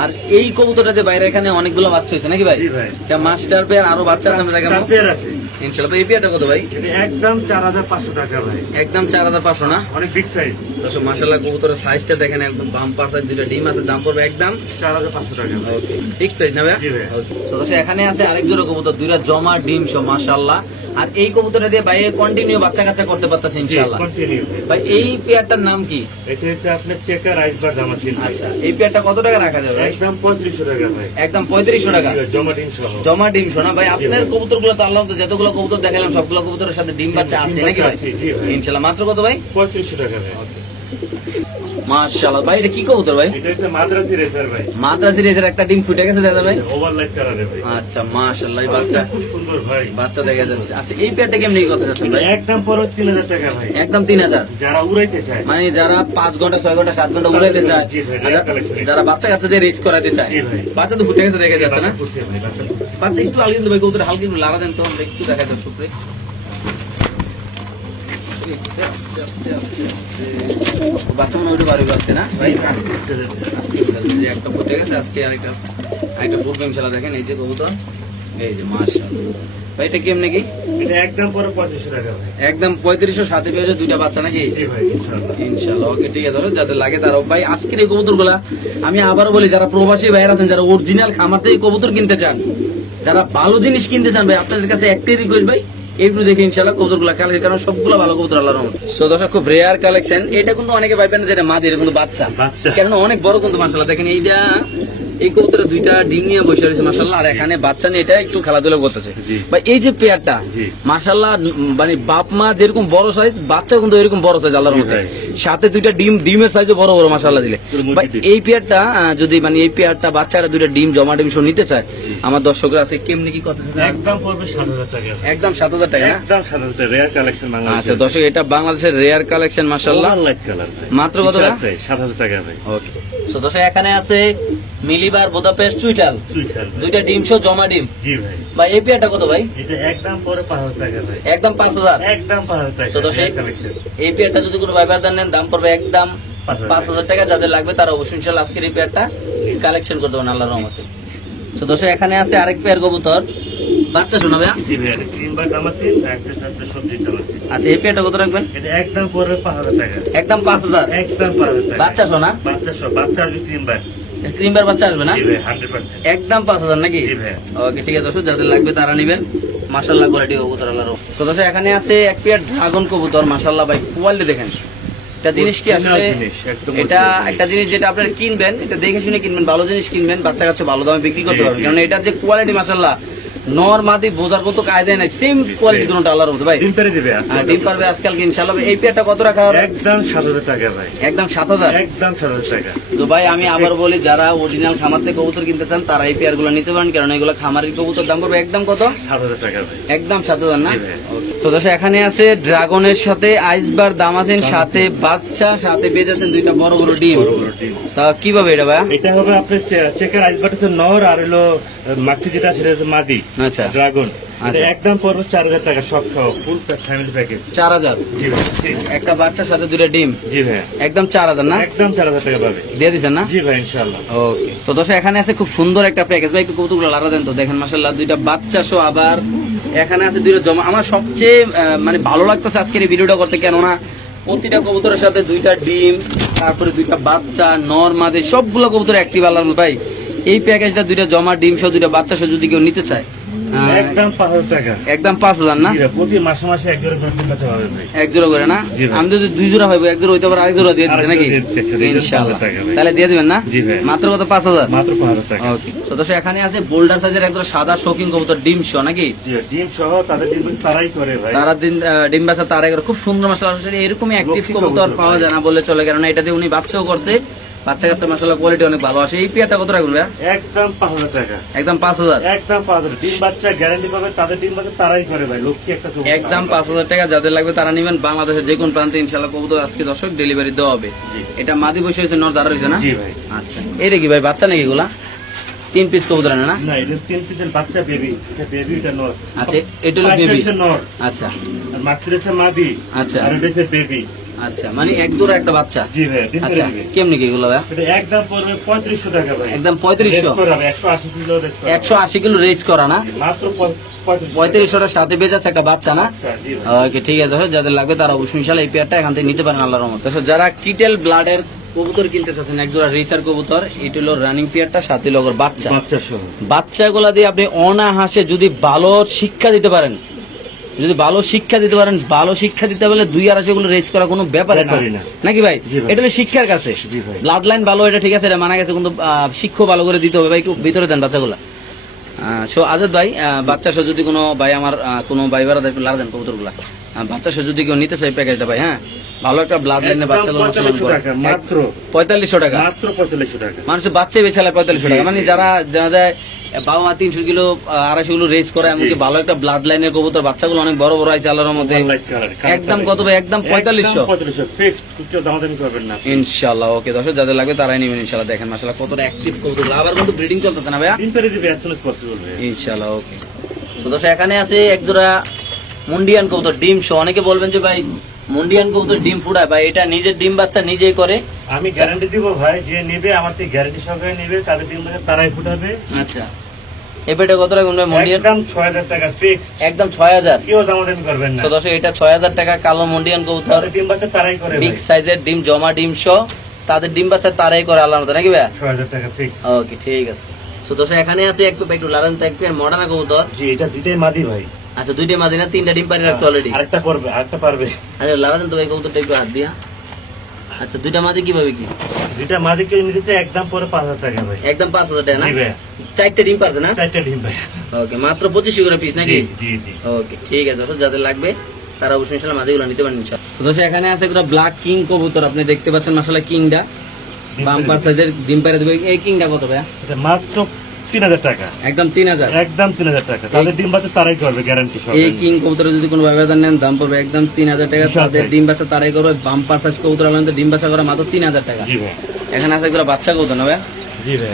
আর এই কবুতরটাতে বাইরে এখানে অনেকগুলো বাচ্চা হয়েছে নাকি ভাই? জি ভাই। এটা মাস্টার পেয়ার, আরো বাচ্চা আছে আমরা দেখাবো টাপের আছে। ইনশাআল্লাহ। ভাই এই পেয়ারটা কত ভাই? এটা একদম 4500 টাকা ভাই। একদম 4500 না? অনেক বিগ সাইজ। দর্শক মাশাআল্লাহ কবুতরের সাইজটা দেখেন, একদম বাম্পার সাইজ, দুইটা ডিম আছে, দাম পড়বে একদম 4500 টাকা ভাই। ওকে। ফিক্স প্রাইস না ভাই? জি ভাই। তো দর্শক এখানে আছে আরেক জোড়া কবুতর, দুইটা জমা ডিম শো মাশাআল্লাহ। আর এই কবুতরটা দিয়ে ভাই কন্টিনিউ বাচ্চা কাচ্চা করতে পারতেছে ইনশাআল্লাহ। কন্টিনিউ। ভাই এই পেয়ারটার নাম কি? এটা হচ্ছে আপনার চেকার আইসবার জামাসিন। আচ্ছা এই পেয়ারটা কত টাকা রাখা যাবে ভাই? একদম 3500 টাকা ভাই। একদম 3500 টাকা। জমা ডিম সহ। জমা ডিম শোনা ভাই, আপনার কবুতর গুলো তো আল্লাহ তো যতগুলো কবুতর দেখালাম সবগুলো কবুতরের সাথে ডিম বাচ্চা আছে নাকি ভাই? জি ভাই। ইনশাআল্লাহ। মাত্র কত ভাই? 3500 টাকা ভাই। মাশাআল্লাহ ভাই, এটা কি কবুতর ভাই? এটা হচ্ছে মাদ্রাসি রেসার ভাই। মাদ্রাসি রেজের একটা ডিম ফুটে গেছে দাদা ভাই? ওভারলাইট কালারে ভাই। আচ্ছা মাশাআল্লাহ, এই বাচ্চা খুব সুন্দর ভাই। বাচ্চা দেখা যাচ্ছে। আচ্ছা এই পেয়ারটা কেমনি কত যাচ্ছে ভাই? একদম পরে 3000 টাকা ভাই। একদম 3000। যারা উড়াইতে চায়। মানে যারা 5 ঘন্টা 6 ঘন্টা 7 ঘন্টা উড়াইতে চায়, জি ভাই, আর যারা বাচ্চা কাচ্চাদের রেস করাতে চায়, জি ভাই। বাচ্চা তো ফুটে গেছে দেখা যাচ্ছে না? বাচ্চা খুশি ভাই, বাচ্চা খুশি। বাচ্চা একটু আলগা দিন ভাই, কবুতর হালকা একটু লাড়া দেন তো, আমরা একটু দেখাই তো সুপ্রে। আস্তে আস্তে আস্তে আস্তে বাচ্চা মনে ওইটা পারবে আজকে না ভাই? আজকে যে একটা ফুটে গেছে, আজকে আরেকটা ফুটবে ইনশাআল্লাহ। দেখেন এই যে কবুতর, এই যে মাশাআল্লাহ ভাই, এটা কেমনে কি? এটা একদম পরে 3500 টাকা ভাই। একদম 3500, সাথে পেয়েছে দুইটা বাচ্চা নাকি? জি ভাই, ইনশাআল্লাহ। ইনশাআল্লাহ। ওকে ঠিক আছে, ধরো যাদের লাগে তারাও ভাই আজকের এই কবুতর গুলা, আমি আবারও বলি যারা প্রবাসী ভাইয়ের আছেন, যারা অরিজিনাল খামার থেকে কবুতর কিনতে চান, যারা ভালো জিনিস কিনতে চান ভাই, আপনাদের কাছে একটাই রিকোয়েস্ট ভাই, এইগুলো দেখে ইনশাআল্লাহ কবুতর গুলা কালেক্ট, কারণ সবগুলো ভালো কবুতর আল্লাহর রহমতে। সো দর্শক খুব রেয়ার কালেকশন। এটা কিন্তু অনেকে ভাইবেন যে এটা মাদি, এটা কিন্তু বাচ্চা, বাচ্চা। কেন অনেক বড় কিন্তু মাশাআল্লাহ। দেখেন এইটা, এই কবুতরে দুইটা ডিম নিয়ে বসে রয়েছে মাশাআল্লাহ, আর এখানে বাচ্চা নিয়ে এটা একটু খেলাধুলা করতেছে জি। ভাই। এই যে পেয়ারটা জি। মাশাআল্লাহ, মানে বাপ মা যেরকম বড় সাইজ, বাচ্চা কিন্তু এরকম বড় সাইজ আল্লাহর জি মধ্যে, ভাই। সাথে দুইটা ডিমের সাইজে বড় বড় মাশাআল্লাহ দিলে পুরো মুরগি ভাই। ডিম। এই পেয়ারটা যদি মানে এই পেয়ারটা বাচ্চারা দুইটা ডিম জমা ডিম সহ নিতে চায়, আমার দর্শকরা আছে কেমনি কি করতেছে? একদম পড়বে 7000 টাকা ভাই। একদম 7000 টাকা না? একদম 7000 টাকা রেয়ার কালেকশন বাংলাদেশে। আচ্ছা দর্শক, এটা বাংলাদেশের রেয়ার কালেকশন মাশাআল্লাহ। ওভারলাইট কালার ভাই। মাত্র কত টাকা? 7000 টাকা ভাই। ওকে। সো দর্শক এখানে আছে মিলিবার বুদাপেস্ট চুইটাল, সুইটাল ভাই। দুইটা ডিম সহ জমা ডিম জি ভাই। ভাই। এই পেয়ারটা কত ভাই? এটা একদম পরে 5000 টাকা ভাই। একদম 5000। একদম 5000 টাকা। সো দর্শক কালেকশন। এই পেয়ারটা যদি কোনো ভাইবার নেন, দাম পড়বে একদম 5000 টাকা। যাদের লাগবে তারা অবশ্যই ইনশাআল্লাহ আজকের এই পেয়ারটা কালেকশন করতে পারেন আল্লাহর রহমতে। সো দর্শক এখানে আছে আরেক পেয়ার কবুতর, বাচ্চা শোনা ভাইয়া? জি ভাই, এটা ক্রিম বা দামাসিন, একটা সাথে সবজি দামাসিন। আচ্ছা এই পেয়ারটা কত রাখবেন? এটা একদম পরে 5000 টাকা। একদম 5000। একদম 5000 টাকা। বাচ্চা শোনা? বাচ্চা সব, বাচ্চা আর ক্রিম বা। ক্রিম বার বাচ্চা আসবে না? জি ভাই, 100%। একদম 5000 নাকি? জি ভাই। ওকে ঠিক আছে দর্শক, যাদের লাগবে তারা নেবেন। মাশাআল্লাহ কোয়ালিটি কবুতর আল্লাহর। তো দর্শক এখানে আছে এক পেয়ার ড্রাগন কবুতর, মাশাআল্লাহ ভাই কোয়ালিটি দেখেন। একটা জিনিস কি আসলে এটা একটা জিনিস যেটা আপনারা কিনবেন এটা দেখে শুনে কিনবেন, ভালো জিনিস কিনবেন, বাচ্চা কাচ্চা ভালো দামে বিক্রি করতে পারবেন। কারণ এটার যে কোয়ালিটি মাশাআল্লাহ নর মাদি বোঝার মতো কায়দায় নাই, সেম কোয়ালিটি দুটো আল্লাহর মতো ভাই। ডিম পেরে দিবে আজকে। ডিম পারবে আজকাল ইনশাআল্লাহ। এই পেয়ারটা কত রাখা হবে? একদম 7,000 টাকা ভাই। একদম 7,000। একদম 7,000 টাকা। তো ভাই আমি আবার বলি, যারা অরিজিনাল খামার থেকে কবুতর কিনতে চান তারা এই পেয়ার গুলো নিতে পারেন, কারণ এগুলো খামারের কবুতর। দাম পড়বে একদম কত? 7,000 টাকা ভাই। একদম 7,000 না? জি ভাই। তো দর্শক এখানে আছে ড্রাগনের সাথে আইসবার দামাসিন, সাথে বাচ্চা, সাথে পেয়ে যাচ্ছেন দুইটা বড় বড় ডিম। বড় বড় ডিম। তা কিভাবে এটা ভাই? এটা হবে আপনার চেকার আইসবাট হচ্ছে নর, আর হলো মাক্সি যেটা সেটা হচ্ছে মাদি। আচ্ছা ড্রাগন। আচ্ছা। এটা একদম পড়বে 4,000 টাকা সব সহ ফুল ফ্যামিলি প্যাকেজ। 4,000। জি ভাই। জি। একটা বাচ্চার সাথে দুইটা ডিম, জি ভাই। একদম 4,000 না? একদম 4,000 টাকা পাবে। দিয়ে দিচ্ছেন না? জি ভাই ইনশাআল্লাহ। ওকে। তো দর্শক এখানে আছে খুব সুন্দর একটা প্যাকেজ ভাই, একটু কৌতুকগুলো লারা দেন তো। দেখেন মাশাআল্লাহ দুইটা বাচ্চা সহ, আবার এখানে আছে দুইটা জমা। আমার সবচেয়ে মানে ভালো লাগতেছে আজকের এই ভিডিওটা করতে, কেননা প্রতিটা কবুতরের সাথে দুইটা ডিম, তারপরে দুইটা বাচ্চা, নর মাদে সবগুলো কবুতর অ্যাক্টিভ আল্লাহর ভাই। এই প্যাকেজটা দুইটা জমা ডিম সহ দুইটা বাচ্চা সহ যদি কেউ নিতে চায় একদম 5,000 টাকা। একদম 5,000 না? জি ভাই, প্রতি মাসে মাসে এক জোড়া করে ডিম বাচ্চা পাবে ভাই। এক জোড়া করে না? জি ভাই। আমি যদি দুই জোড়া পাইবো, এক জোড়া হইতে পারে, আরেক জোড়া দিয়ে দিতে নাকি? ইনশাআল্লাহ। তাহলে দিয়ে দিবেন না? জি ভাই। মাত্র কত? 5,000? মাত্র 5,000 টাকা। ওকে। তো দর্শক এখানে আছে বোল্ডার সাইজের একদম সাদা শৌখিন কবুতর ডিম সহ নাকি? জি ডিম সহ তাদের ডিম তারাই করে ভাই। তারা ডিম বাচ্চা তারা করে খুব সুন্দর মাশাআল্লাহ। এরকমই অ্যাক্টিভ লক্ষ্মী কবুতর কবুতর পাওয়া যায় না বললে চলে, কারণ এটা দিয়ে উনি বাচ্চাও করছে, বাচ্চা কাচ্চা মাশাআল্লাহ কোয়ালিটি অনেক ভালো আসে। এই পেয়ারটা কত রাখবেন ভাই? একদম 5,000 টাকা। একদম 5,000। একদম 5,000 ডিম বাচ্চা গ্যারান্টি পাবে, তাদের ডিম বাচ্চা তারাই করে ভাই। লক্ষ্মী একটা কবুতর। একদম 5,000 টাকা। যাদের লাগবে তারা নেবেন। বাংলাদেশের যে কোন প্রান্তে ইনশাআল্লাহ কবুতর আজকে দর্শক ডেলিভারি দেওয়া হবে। জি। এটা মাদি বসে হয়েছে, নর দাঁড়া রয়েছে না? জি ভাই। আচ্ছা। এটা কি ভাই বাচ্চা নাকি এগুলা? 3 পিস কবুতর না? না এটা 3 পিসের বাচ্চা বেবি। এটা বেবি, এটা নর। আচ্ছা এটা হলো বেবি। এটা নর। আচ্ছা আর মাক্সির হচ্ছে মাদি। আচ্ছা। আর এটা হচ্ছে বেবি। আচ্ছা, মানে এক জোড়া একটা বাচ্চা। জি ভাই, ডিম আচ্ছা পেরে দিবে। কেমনি কি এগুলো ভাই? এটা একদম পড়বে 3500 টাকা ভাই। একদম 3500? রেস করা হবে, 180 কিলো রেস করা হবে। 180 কিলো রেস করা না? মাত্র 3500 3500 সাথে বেজাচ্ছে একটা বাচ্চা না? আচ্ছা, জি ভাই। ওকে ঠিক আছে। ধরো যাদের লাগবে তারা অবশ্যই ইনশাআল্লাহ এই পেয়ারটা এখান থেকে নিতে পারেন আল্লাহর রহমতে। তো যারা কিটেল ব্লাডের কবুতর কিনতে চাচ্ছেন, এক জোড়া রেসার কবুতর, এটা হলো রানিং পেয়ারটা, সাথে লগর বাচ্চা। বাচ্চা সহ। বাচ্চাগুলা দিয়ে আপনি অনাহাসে যদি ভালো শিক্ষা দিতে পারেন, যদি ভালো শিক্ষা দিতে পারেন, ভালো শিক্ষা দিতে পারলে 2-2.5 গুলো রেস করা কোনো ব্যাপারে না, ব্যাপারই না। নাকি ভাই? জি ভাই। এটা হলো শিক্ষার কাছে। জি ভাই। ব্লাড লাইন ভালো, এটা ঠিক আছে, এটা মানা গেছে, কিন্তু শিক্ষা ভালো করে দিতে হবে ভাই। একটু ভিতরে দেন বাচ্চাগুলা। সো আজাদ ভাই, বাচ্চা সহ যদি কোনো ভাই আমার কোনো ভাই বাড়া একটু লাগ দেন কবুতরগুলা। বাচ্চা সহ যদি কেউ নিতে চাই প্যাকেজটা ভাই, হ্যাঁ ভালো একটা ব্লাড লাইনের বাচ্চাগুলো 4500 টাকা মাত্র। 4500 টাকা। মাত্র 4500 টাকা। মানুষের বাচ্চা বেচালে 4500 টাকা। মানে যারা জানা যায় বাবা মা 300 কিলো 250 কিলো রেস করে, এমনকি ভালো একটা ব্লাড লাইনের কবুতর, বাচ্চাগুলো অনেক বড় বড় আছে আল্লাহর মধ্যে। Light colour. একদম কত ভাই? একদম 4500। 4500 ফিক্সড, কিছু দামাদামি করবেন না। ইনশাআল্লাহ। ওকে দর্শক যাদের লাগবে তারাই নেবেন ইনশাআল্লাহ। দেখেন মাশাআল্লাহ কতটা অ্যাক্টিভ কবুতর। আবার কিন্তু ব্রিডিং চলতেছে না ভাইয়া? ডিম পেরে দিবে as soon as possible ভাই। ইনশাআল্লাহ। ওকে। সো দর্শক এখানে আছে এক জোড়া মুন্ডিয়ান কবুতর ডিম সহ। অনেকে বলবেন যে ভাই মুন্ডিয়ান কবুতর ডিম ফুটায়, ভাই এটা নিজের ডিম বাচ্চা নিজেই করে। আমি গ্যারান্টি দিব ভাই, যে নেবে আমার থেকে গ্যারান্টি সহকারে নেবে, তাদের ডিম বাচ্চা তারাই ফুটাবে। আচ্ছা। এবারে কত রাখবেন ভাই মুন্ডিয়ান? একদম 6000 টাকা ফিক্সড। একদম 6000। কেউ দামাদামি করবেন না। তো দর্শক এটা 6000 টাকা কালো মুন্ডিয়ান কবুতর, তাদের ডিম বাচ্চা তারাই করে বিগ ভাই। সাইজের ডিম, জমা ডিম সহ, তাদের ডিম বাচ্চা তারাই করে আল্লাহর মতো, নাকি ভাই? 6000 টাকা ফিক্সড। ওকে ঠিক আছে। সো দর্শক এখানে আছে একটু লারান তো একটু মডার্ন কবুতর। জি এটা দুইটাই মাদি ভাই। আচ্ছা দুইটা মাদিনা, 3টা ডিম পারি রাখছে অলরেডি। আরেকটা করবে, আরেকটা পারবে। আচ্ছা লারান তো ভাই কবুতরটা একটু হাত দিয়া। আচ্ছা দুইটা মাদি কিভাবে কি? দুইটা মাদি কেউ নিতে একদম পরে 5000 টাকা ভাই। একদম 5000 টাকা না? জি ভাই। 4টা ডিম পারছে না? 4টা ডিম ভাই। ওকে মাত্র 2500 করে পিস নাকি? জি জি। ওকে ঠিক আছে। দর্শক যাদের লাগবে তারা অবশ্যই ইনশাআল্লাহ মাদিগুলো নিতে পারেন ইনশাআল্লাহ। তো দর্শক এখানে আছে একটা ব্ল্যাক কিং কবুতর, আপনি দেখতে পাচ্ছেন মাশাআল্লাহ কিংটা বাম্পার সাইজের ডিম পারে দেবে। এই কিংটা কত ভাই? এটা মাত্র 3000 টাকা। একদম 3000। একদম 3000 টাকা। তাদের ডিম বাচ্চা তারাই করবে গ্যারান্টি সহকারে। এই কিং কবুতর যদি কোনো ব্যবধান নেন দাম পড়বে একদম 3000 টাকা। তাদের ডিম বাচ্চা তারাই করবে। বাম্পার সাইজ কবুতর আলাদা ডিম বাচ্চা করে মাত্র 3000 টাকা। জি ভাই। এখানে আছে একটা বাচ্চা কবুতর না ভাই? জি ভাই।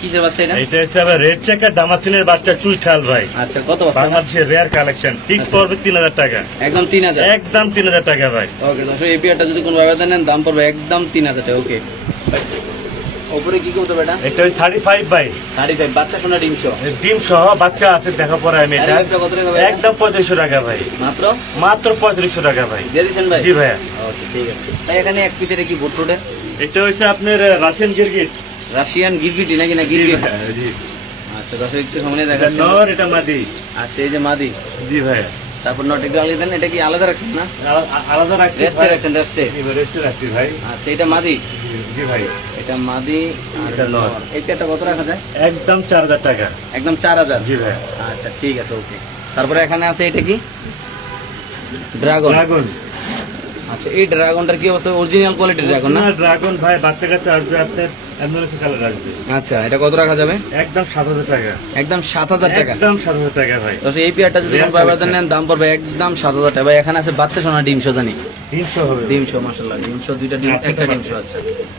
কিসের বাচ্চা এটা? এটা হচ্ছে আবার রেড চেকার দামাসিনের বাচ্চা চুইঠাল ভাই। আচ্ছা কত বাচ্চা? বাংলাদেশের রেয়ার কালেকশন। ফিক্স পড়বে 3000 টাকা। একদম 3000। একদম 3000 টাকা ভাই। ওকে দর্শক এই পেয়ারটা যদি কোনো ব্যবধান নেন দাম পড়বে একদম 3000 টাকা। ওকে উপরে কি কবুতর এটা? এটা ওই 35 ভাই। 35 বাচ্চা সোনা ডিম সহ। ডিম সহ বাচ্চা আছে, দেখা পরে আমি এটা 35টা কত টাকা ভাই? একদম 3500 টাকা ভাই। মাত্র মাত্র 3500 টাকা ভাই। দিয়ে দিছেন ভাই? জি ভাই। ওকে ঠিক আছে ভাই। এখানে এক পিসের কি বুট এটা হচ্ছে আপনার রাশিয়ান গিরগিট। রাশিয়ান গিরগিটি নাকি? না গিরগিট। জি। আচ্ছা দর্শক একটু সামনে এটা দেখাচ্ছি। নর, এটা মাদি। আচ্ছা এই যে মাদি, জি ভাই, তারপর নট একটু আলাদা দেন, এটা কি আলাদা রাখছেন না? আলাদা রাখছি রেস্টে ভাই। রাখছেন, রেস্টে। রেস্টে রাখছি ভাই। আচ্ছা এটা মাদি, জি ভাই, এটা মাদি আর এটা নর। এই পেয়ারটা কত রাখা যায়? একদম 4000 টাকা। একদম 4000। জি ভাই। আচ্ছা ঠিক আছে, ওকে। তারপরে এখানে আছে এটা কি? ড্রাগন। ড্রাগন। আচ্ছা এই ড্রাগনটার কি অবস্থা? অরিজিনাল কোয়ালিটির ড্রাগন না? ড্রাগন ভাই, বাচ্চা কাচ্চা আসবে, আপনার অ্যাম্বুলেন্স কালার আসবে। আচ্ছা এটা কত রাখা যাবে? একদম 7000 টাকা। একদম 7000 টাকা। একদম 7000 টাকা ভাই। তো এই পেয়ারটা যদি কোন ব্যবহার নেন দাম পড়বে একদম 7000 টাকা। ভাই এখানে আছে বাচ্চা সোনা ডিমশো জানি। 300 হবে। ডিমশো মাশাআল্লাহ, ডিমশো দুইটা ডিম, আচ্ছা, একটা আচ্ছা। ডিমশো। আচ্ছা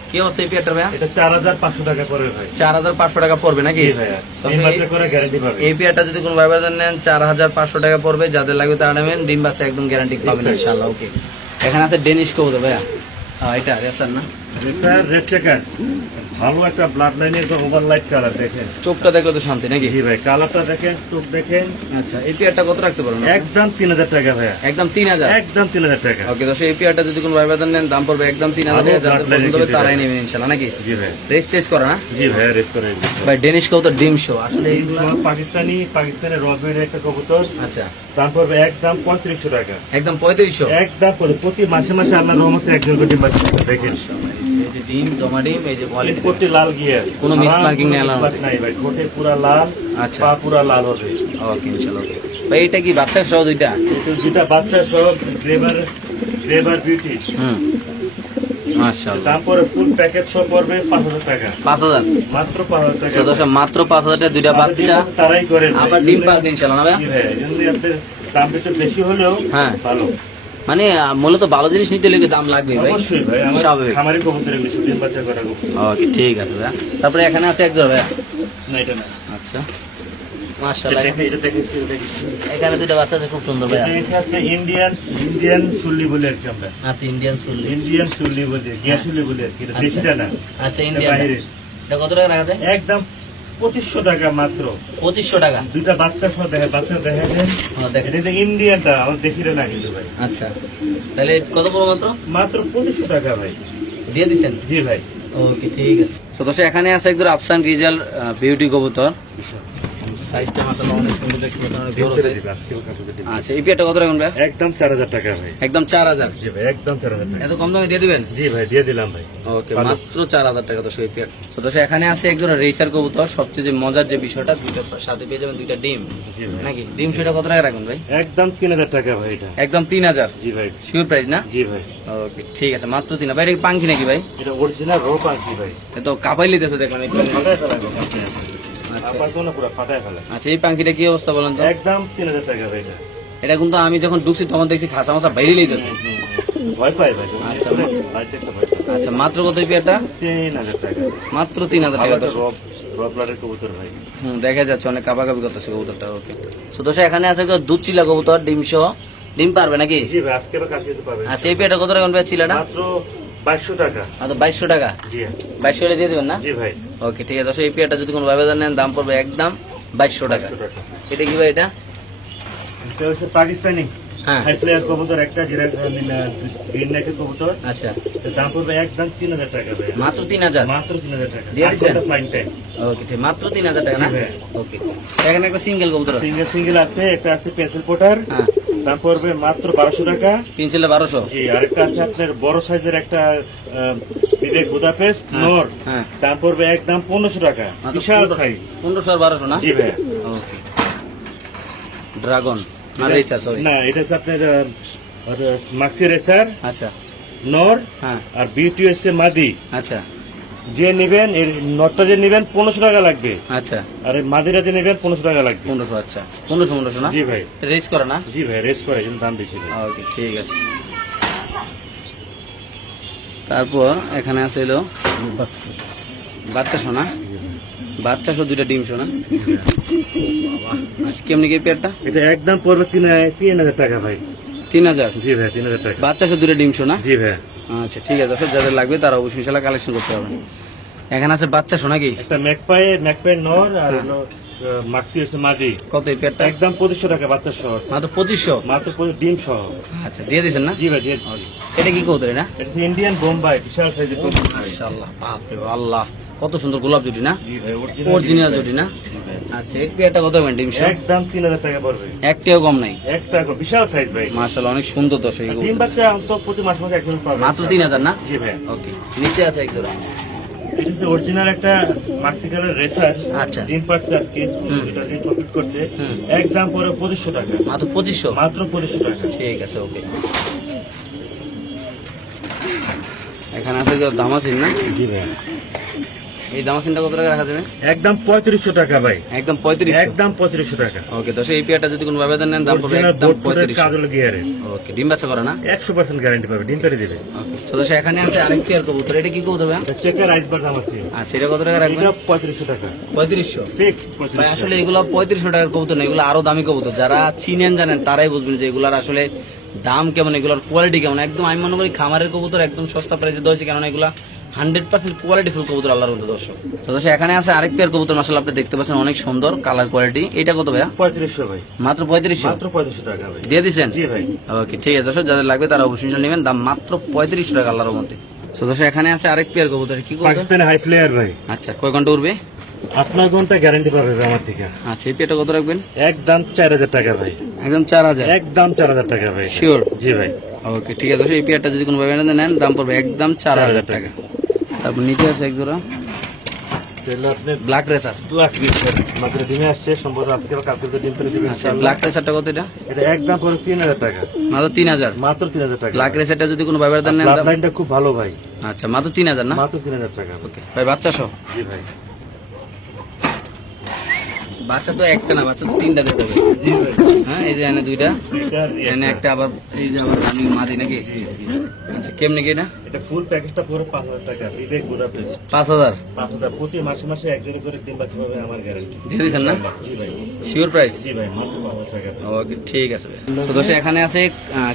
কি অবস্থা এই পেয়ারটা ভাইয়া? এটা 4500 টাকা পড়বে ভাই। 4500 টাকা পড়বে নাকি? জি ভাইয়া। তো ডিম বাচ্চা করে গ্যারান্টি পাবে। এই পেয়ারটা যদি কোন ব্যবহার নেন 4500 টাকা পড়বে। যাদের লাগবে তারা নেবেন, ডিম বাচ্চা একদম গ্যারান্টি পাবেন ইনশাআল্লাহ। ওকে, এখানে আছে ডেনিশ কবুতর ভাইয়া। হ্যাঁ এটা রেসার না? রেসার, রেড চেকার, ভালো একটা ব্লাড লাইনের ওভার লাইট কালার দেখেন। চোখটা দেখলে তো শান্তি নাকি? জি ভাই, কালারটা দেখেন, চোখ দেখেন। আচ্ছা এই পেয়ারটা কত রাখতে পারবেন? একদম 3000 টাকা ভাইয়া। একদম 3000। একদম 3000 টাকা। ওকে, তো এই পেয়ারটা যদি কোনো ব্যবধান নেন দাম পড়বে একদম 3000 টাকা। যাদের পছন্দ হবে তারাই নেবেন ইনশাআল্লাহ নাকি? জি ভাই। রেস টেস্ট করে না? জি ভাই, রেস করে। ভাই ডেনিশ কবুতর ডিম শো আসলে এই এইগুলা। সব পাকিস্তানের রবির একটা কবুতর। আচ্ছা দাম পড়বে একদম 3500 টাকা। একদম 3500। একদম প্রতি মাসে মাসে আল্লাহর রহমতে একজন করে ডিম বাচ্চা করে দেখেন। এই যে ডিম, জমা ডিম, এই যে কোয়ালিটি। প্রতি লাল গিয়ার, কোনো মিস মার্কিং নেই আল্লাহর রহমতে। নাই ভাই, ঠোঁটে পুরা লাল, আচ্ছা পা পুরা লাল হবে। ওকে ইনশাআল্লাহ। ওকে ভাই এটা কি বাচ্চা সহ দুইটা? এটা দুটা বাচ্চা সব গ্রেভার বিউটি। মাশাআল্লাহ। তারপরে ফুল প্যাকেজ সব পড়বে 5000 টাকা। 5000 মাত্র 5000 টাকা। দর্শক মাত্র 5000 টাকা দুইটা বাচ্চা। তারাই করে আবার ডিম পারবে ইনশাআল্লাহ না ভাই? জি ভাই, এজন্য আপনার দাম একটু বেশি হলেও হ্যাঁ। ভালো। মানে মূলত ভালো জিনিস নিতে লেগে দাম লাগবে ভাই। অবশ্যই ভাই, আমার স্বাভাবিক। খামারি কবুতর এগুলো ডিম বাচ্চা করা কবুতর। ওকে ঠিক আছে ভাইয়া। তারপরে এখানে আছে একজন ভাইয়া। না এটা না। আচ্ছা মাশাআল্লাহ। এটা দেখেছি, এটা দেখেছি। এখানে দুইটা বাচ্চা আছে খুব সুন্দর ভাইয়া। এটা হচ্ছে ইন্ডিয়ান সুল্লি বলে আর কি আমরা। আচ্ছা ইন্ডিয়ান সুল্লি। ইন্ডিয়ান সুল্লি বলে, গিয়া সুল্লি বলে আর কি। এটা দেশিটা না। আচ্ছা ইন্ডিয়ান। বাইরে। এটা কত টাকা রাখা যায়? একদম 2500 টাকা মাত্র। 2500 টাকা। দুইটা বাচ্চা সহ বাচ্চা দেখা দেন। হ্যাঁ, দেখেন। এটা যে ইন্ডিয়ানটা আমার দেখিলে না কিন্তু ভাই। আচ্ছা তাহলে কত পড়বে মাত্র? মাত্র 2500 টাকা ভাই। দিয়ে দিছেন? জি ভাই। ওকে ঠিক আছে। তো দর্শক এখানে আছে একদম আফসান রিজাল বিউটি কবুতর। সাইজটা মাশাআল্লাহ অনেক সুন্দর, দেখতে অনেক বড় সাইজ। আচ্ছা এই পেয়ারটা কত রাখবেন ভাই? একদম 4000 টাকা ভাই। একদম 4000। জি ভাই, একদম 4000 টাকা। এত কম দামে দিয়ে দিবেন? জি ভাই, দিয়ে দিলাম ভাই। ওকে মাত্র 4000 টাকা দর্শক এই পেয়ার। তো দর্শক এখানে আছে একজন রেসার কবুতর। সবচেয়ে যে মজার যে বিষয়টা, দুইটার সাথে পেয়ে যাবেন দুইটা ডিম জি ভাই। নাকি? ডিম সেটা কত টাকা রাখবেন ভাই? একদম 3000 টাকা ভাই এটা। একদম 3000। জি ভাই। শিওর প্রাইস না? জি ভাই। ওকে ঠিক আছে, মাত্র 3000। ভাই এটা কি পাঙ্খি নাকি ভাই? এটা অরিজিনাল রো পাখি ভাই। এ তো কাপাই লিতেছে দেখলাম একটু। ফাটায় ফেলাবো। আচ্ছা আমার কোনো পুরো ফাটায় ফেলে। আচ্ছা এই পাঙ্খিটা কি অবস্থা বলেন তো? একদম 3000 টাকা ভাই এটা। এটা কিন্তু আমি যখন ঢুকছি তখন দেখছি খাসা মাসা বাইরে লিতেছে। ভয় পাই ভাই। আচ্ছা। ভাই দেখতে ভয় পাই। আচ্ছা মাত্র কত এই পেয়ারটা? 3000 টাকা। মাত্র 3000 টাকা দর্শক। রবলারের কবুতর ভাই। দেখা যাচ্ছে অনেক কাপাকাপি করতেছে কবুতরটা। ওকে সো দর্শক এখানে আছে একটা দুধ চিলা কবুতর ডিম সহ। ডিম পারবে নাকি? জি ভাই, আজকে বা কালকে তো পাবেন। আচ্ছা এই পেয়ারটা কত টাকা ভাই চিলাটা? মাত্র 2200 টাকা। মাত্র 2200 টাকা। জি 2200 হলে দিয়ে দিবেন না? জি ভাই। ওকে ঠিক আছে দর্শক এই পেয়ারটা যদি কোনো ভাবে নেন দাম পড়বে একদম 2200 টাকা। 2200 টাকা। এটা কি ভাই এটা? এটা হচ্ছে পাকিস্তানি হ্যাঁ হাই ফ্লায়ার কবুতর, একটা যেটা গ্রিন নেকের কবুতর। আচ্ছা এর দাম পড়বে একদম 3000 টাকা ভাই। মাত্র 3000। মাত্র 3000 টাকা। দিয়ে দিছেন? Flying time. ওকে ঠিক মাত্র 3000 টাকা না? জি ভাই। ওকে এখানে একটা সিঙ্গেল কবুতর আছে। সিঙ্গেল আছে, একটা আছে পেন্সিল পোটার। হ্যাঁ দাম পড়বে মাত্র 1200 টাকা। পেন্সিলে 1200। জি, আরেকটা আছে আপনার বড় সাইজের একটা বিবেক বুদাপেস্ট নর। হ্যাঁ দাম পড়বে একদম 1500 টাকা। মাত্র বিশাল সাইজ। 1500 আর 1200 না? জি ভাই। ওকে ড্রাগন না রেসার সরি। না, এটা হচ্ছে আপনার মাক্সি রেসার আচ্ছা নর, হ্যাঁ আর বিউটি হচ্ছে মাদি। আচ্ছা যে নেবেন এর নটটা যে নেবেন 1500 টাকা লাগবে, আচ্ছা আর এই মাদিটা যে নেবেন 1500 টাকা লাগবে। 1500। আচ্ছা 1500 না? জি ভাই। রেস করে না? জি ভাই, রেস করে, কিন্তু দাম বেশি ভাই। ওকে ঠিক আছে। তারপর এখানে আছে হলো বাচ্চা সোনা। বাচ্চা সহ দুইটা ডিম সোনা। আচ্ছা কেমনি কি পেয়ারটা? এটা একদম পড়বে 3000 টাকা ভাই। 3000। জি ভাই, 3000 টাকা। বাচ্চা সহ দুইটা ডিম সোনা। জি ভাই। আচ্ছা ঠিক আছে দর্শক যাদের লাগবে তারা অবশ্যই ইনশাআল্লাহ কালেকশন করতে হবে। এখানে আছে বাচ্চা সোনা কি? একটা ম্যাকপাই নর, আর হলো মাক্সি হচ্ছে মাদি। কত এই পেয়ারটা? একদম 2500 টাকা বাচ্চা সহ। মাত্র 2500। মাত্র ডিম সহ। আচ্ছা দিয়ে দিয়েছেন না? জি ভাই, দিয়েছি। এটা কি কবুতর না? এটা হচ্ছে ইন্ডিয়ান বোম্বাই, বিশাল সাইজের কবুতর ভাই। মাশাআল্লাহ বাপ রে আল্লাহ কত সুন্দর গোলাপ জুটি না, জি ভাই অরিজিনাল জুটি না। জি ভাই। আচ্ছা এর পেয়ারটা কত হবে ডিম সহ? একদম 3000 টাকা পড়বে। একটিও কম নাই, একটা বিশাল সাইজ ভাই। মাশাআল্লাহ অনেক সুন্দর দর্শক এই ডিম কবুতর। বাচ্চা তো প্রতি মাসে মাসে একজন পাবে। মাত্র 3000 না? জি ভাই। ওকে, নিচে আছে এক জোড়া। এটা হচ্ছে অরিজিনাল একটা মাক্সিকানের রেসার। আচ্ছা। ডিম পাচ্ছে আজকে, এটা ডিম কমপ্লিট করছে। একদম পরে 2500 টাকা। মাত্র 2500? মাত্র 2500 টাকা। ঠিক আছে, ওকে। এখানে আছে যে দামাসিন না? জি ভাই। এই দামাসিনটা কত টাকা রাখা যাবে? একদম 3500 টাকা ভাই। একদম 3500? একদম 3500 টাকা। ওকে, তো এই পেয়ারটা যদি কোনো আবেদন নেন দাম পড়বে অরিজিনাল একদম বোর্ডের 3500। কাজল গিয়ারে। ওকে, ডিম বাচ্চা করে না? 100% গ্যারান্টি পাবে, ডিম পেড়ে দিবে। ওকে, তো এখানে আছে আরেক পেয়ার কবুতর, এটা কি কবুতর ভাই? এটা চেকার আইসবার্গ আছে। আচ্ছা, এটা কত টাকা রাখবেন? এটা 3500 টাকা। 3500? ফিক্স ভাই 3500। আসলে এগুলো 3500 টাকার কবুতর না, এগুলো আরো দামি কবুতর। যারা চিনেন জানেন তারাই বুঝবেন যে এগুলার আসলে দাম কেমন, এগুলোর কোয়ালিটি কেমন। একদম আমি মনে করি খামারের কবুতর একদম সস্তা প্রাইসে দিয়েছে, কেননা এগুলা 100% কোয়ালিটি ফুল কবুতর আল্লাহর মধ্যে দর্শক। তো এখানে আছে আরেক পেয়ার কবুতর, মাশাআল্লাহ আপনি দেখতে পাচ্ছেন অনেক সুন্দর কালার কোয়ালিটি। এটা কত ভাইয়া? 3500 ভাই। মাত্র 3500? মাত্র 3500 টাকা ভাই। দিয়ে দিছেন? জি ভাই। ওকে, ঠিক আছে দর্শক, যাদের লাগবে তারা অবশ্যই নেবেন, দাম মাত্র 3500 টাকা আল্লাহর মধ্যে। তো এখানে আছে আরেক পেয়ার কবুতর, কি কবুতর? পাকিস্তানি হাই ফ্লেয়ার ভাই। আচ্ছা, কয় ঘন্টা উড়বে? আপনার ঘন্টা গ্যারান্টি পাবে ভাই আমার থেকে। আচ্ছা, এই পেয়ারটা কত রাখবেন? একদম 4000 টাকা ভাই। একদম 4000? একদম 4000 টাকা ভাই। শিওর? জি ভাই। ওকে, ঠিক আছে দর্শক, এই পেয়ারটা যদি কোনো ভাবে নেন দাম পড়বে একদম 4000 টাকা। তারপর নিচে আছে এক জোড়া তাহলে আপনি ব্ল্যাক রেসার। ব্ল্যাক রেসার মাত্র ডিমে আসছে, সম্ভবত আজকে বা কালকে ডিম পেড়ে দিবে। আচ্ছা, ব্ল্যাক রেসারটা কত এটা? এটা একদম পরে 3000 টাকা। মাত্র 3000? মাত্র 3000 টাকা। ব্ল্যাক রেসারটা যদি কোনো ভাবে নেন ব্লাড দাম? লাইনটা খুব ভালো ভাই। আচ্ছা, মাত্র 3000 না? মাত্র 3000 টাকা। ওকে ভাই, বাচ্চা সহ? জি ভাই। বাচ্চা তো একটা না, বাচ্চা তো তিনটা দেখতে হবে। জি ভাই। হ্যাঁ, এই যে এনে দুইটা, এটা এনে একটা, আবার এই যে আবার আমি মাদি নাকি? আচ্ছা, কেমনে কি এটা? এটা ফুল প্যাকেজটা পুরো 5000 টাকা। বিবেক বুদাপেস্ট 5000? 5000 প্রতি মাসে মাসে এক জোড়া করে ডিম বাচ্চা পাবে, আমার গ্যারান্টি। দিয়ে দিচ্ছেন না? জি ভাই। Sure price? জি ভাই, মাত্র 5000 টাকা। ওকে, ঠিক আছে ভাই। তো দর্শক এখানে আছে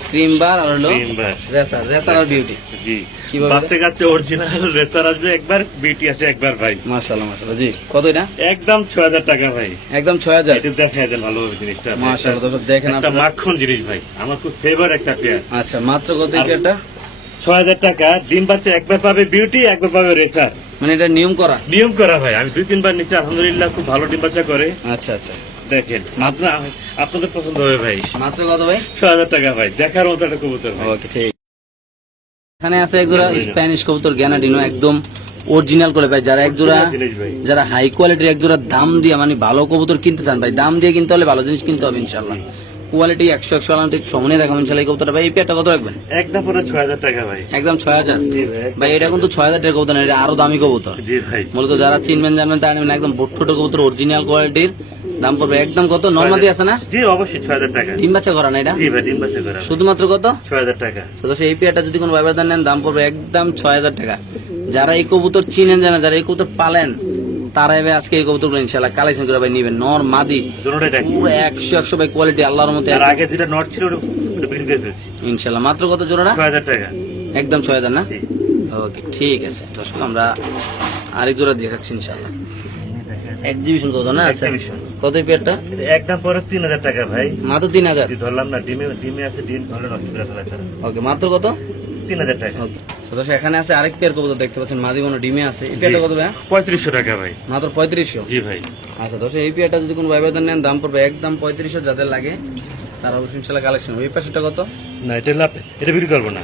ক্রিম বার আর হলো ডিম ভাই। রেসার, রেসার আর বিউটি। জি। কিভাবে? বাচ্চা কাচ্চা অরিজিনাল রেসার আসবে একবার, বিউটি আসে একবার ভাই। মাশাআল্লাহ মাশাআল্লাহ। জি, কত এটা? একদম 6000 টাকা ভাই। একদম 6000? এটা দেখা যায় ভালোভাবে জিনিসটা। মাশাআল্লাহ দর্শক দেখেন একটা আপনারা। মাখন জিনিস ভাই, আমার খুব ফেভার একটা পেয়ার। আচ্ছা, মাত্র কত এই পেয়ারটা? 6000 টাকা। ডিম বাচ্চা একবার পাবে বিউটি, একবার পাবে রেসার। মানে এটা নিয়ম করা? নিয়ম করা ভাই, আমি 2-3 বার নিচে, আলহামদুলিল্লাহ খুব ভালো ডিম বাচ্চা করে। আচ্ছা আচ্ছা, দেখেন আপনাদের পছন্দ হবে ভাই। মাত্র কত ভাই? 6000 টাকা ভাই, দেখার মতো একটা কবুতর ভাই। ওকে, ঠিক। এখানে আছে এক জোড়া স্প্যানিশ কবুতর গ্যানাডিনো, একদম অরিজিনাল করে ভাই। যারা এক জোড়া, জিনিস ভাই। যারা হাই কোয়ালিটির এক জোড়া দাম দিয়ে মানে ভালো কবুতর কিনতে চান ভাই, দাম দিয়ে কিনতে হলে ভালো জিনিস কিনতে হবে ইনশাআল্লাহ। কোয়ালিটি 100 আলান্টিক সমানে দেখাবো ইনশাআল্লাহ। এই কবুতরটা ভাই, এই পেয়ারটা কত রাখবেন? একদম পুরো 6000 টাকা ভাই। একদম 6000? জি ভাই। ভাই এটা কিন্তু 6000 টাকার কবুতর না, এটা আরো দামি কবুতর। জি ভাই। মূলত যারা চিনবেন জানবেন তারা নেবেন, একদম বোটফোটো কবুতর অরিজিনাল কোয়ালিটির। দাম পড়বে একদম কত? নর্মাদি আছে না? জি অবশ্যই 6000 টাকা। ডিম বাচ্চা করা না এটা? জি ভাই, ডিম বাচ্চা করা। শুধুমাত্র কত? 6000 টাকা। তো এই পেয়ারটা যদি কোনো ব্যবধান নেন দাম পড়বে একদম 6000 টাকা। যারা এই কবুতর চিনেন জানেন, যারা এই কবুতর পালেন তারা এবার আজকে এই কবুতরগুলো ইনশাআল্লাহ কালেকশন করে ভাই নিবেন। নর মাদি দুটোটাই দেখি। পুরো 100 ভাই কোয়ালিটি আল্লাহর মতো। আর আগে যেটা নট ছিল ওটা বিক্রি করে ফেলছি ইনশাআল্লাহ। মাত্র কত জোড়াটা? 6000 টাকা। একদম 6000 না? জি। ওকে, ঠিক আছে দর্শক, আমরা আরেক জোড়া দেখাচ্ছি ইনশাআল্লাহ। এক্সিবিশন কত না? আচ্ছা, Exhibition। কত এই পেয়ারটা? এটা একদম পরে 3000 টাকা ভাই। মাত্র 3000? যদি ধরলাম না, ডিমে আছে, ডিম ধরলে নষ্ট করে ফেলা তারা। ওকে, মাত্র কত? 3000 টাকা। ওকে, তো দর্শক এখানে আছে আরেক পেয়ার কবুতর দেখতে পাচ্ছেন, মাদি কোনো ডিমে আছে। এই পেয়ারটা কত ভাই? 3500 টাকা ভাই। মাত্র 3500? জি ভাই। আচ্ছা দর্শক, এই পেয়ারটা যদি কোনো ব্যবধান নেন দাম পড়বে একদম 3500। যাদের লাগে তারা অবশ্যই ইনশাআল্লাহ কালেকশন হবে। এই পাশেটা কত? না, এটা লাভ, এটা বিক্রি করবো না।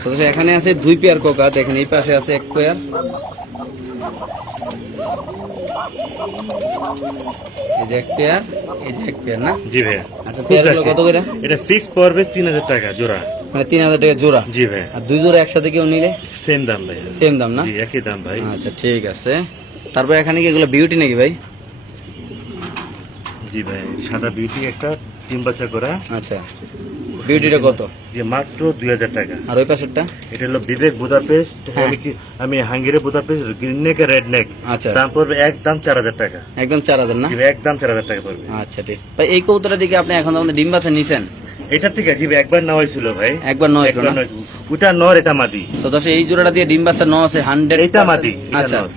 তো দর্শক এখানে আছে দুই পেয়ার কোকা, দেখেন এই পাশে আছে এক পেয়ার, এই যে এক পেয়ার, এই যে এক পেয়ার না? জি ভাই। আচ্ছা, পেয়ারগুলো কত করে? এটা ফিক্স পড়বে 3000 টাকা জোড়া। মানে 3000 টাকা জোড়া? জি ভাই। আর দুই জোড়া একসাথে কেউ নিলে? সেম দাম ভাই। সেম দাম না? জি, একই দাম ভাই। আচ্ছা, ঠিক আছে। তারপর এখানে কি এগুলো বিউটি নাকি ভাই? জি ভাই, সাদা বিউটি একটা ডিম বাচ্চা করা। আচ্ছা, বিউটিটা কত? যে মাত্র 2000 টাকা। আর ওই পাশেরটা? এটা হলো বিবেক বুদাপেস্ট। আমি হাঙ্গেরি বুদাপেস্ট, গ্রিন নেক আর রেড নেক। আচ্ছা, দাম পড়বে একদম 4000 টাকা। একদম 4000 না? জি ভাই, একদম 4000 টাকা পড়বে। আচ্ছা, ঠিক ভাই। এই কবুতরটা দিকে আপনি এখন আমাদের ডিম বাচ্চা নিছেন? এটা থেকে জি ভাই, একবার নেওয়া হয়েছিল ভাই। একবার নয় হয়েছিল না? ওটা নর, এটা মাদি। তো দর্শক এই জোড়াটা দিয়ে ডিম বাচ্চা ন আছে 100? এটা মাদি, এটা আচ্ছা, নর।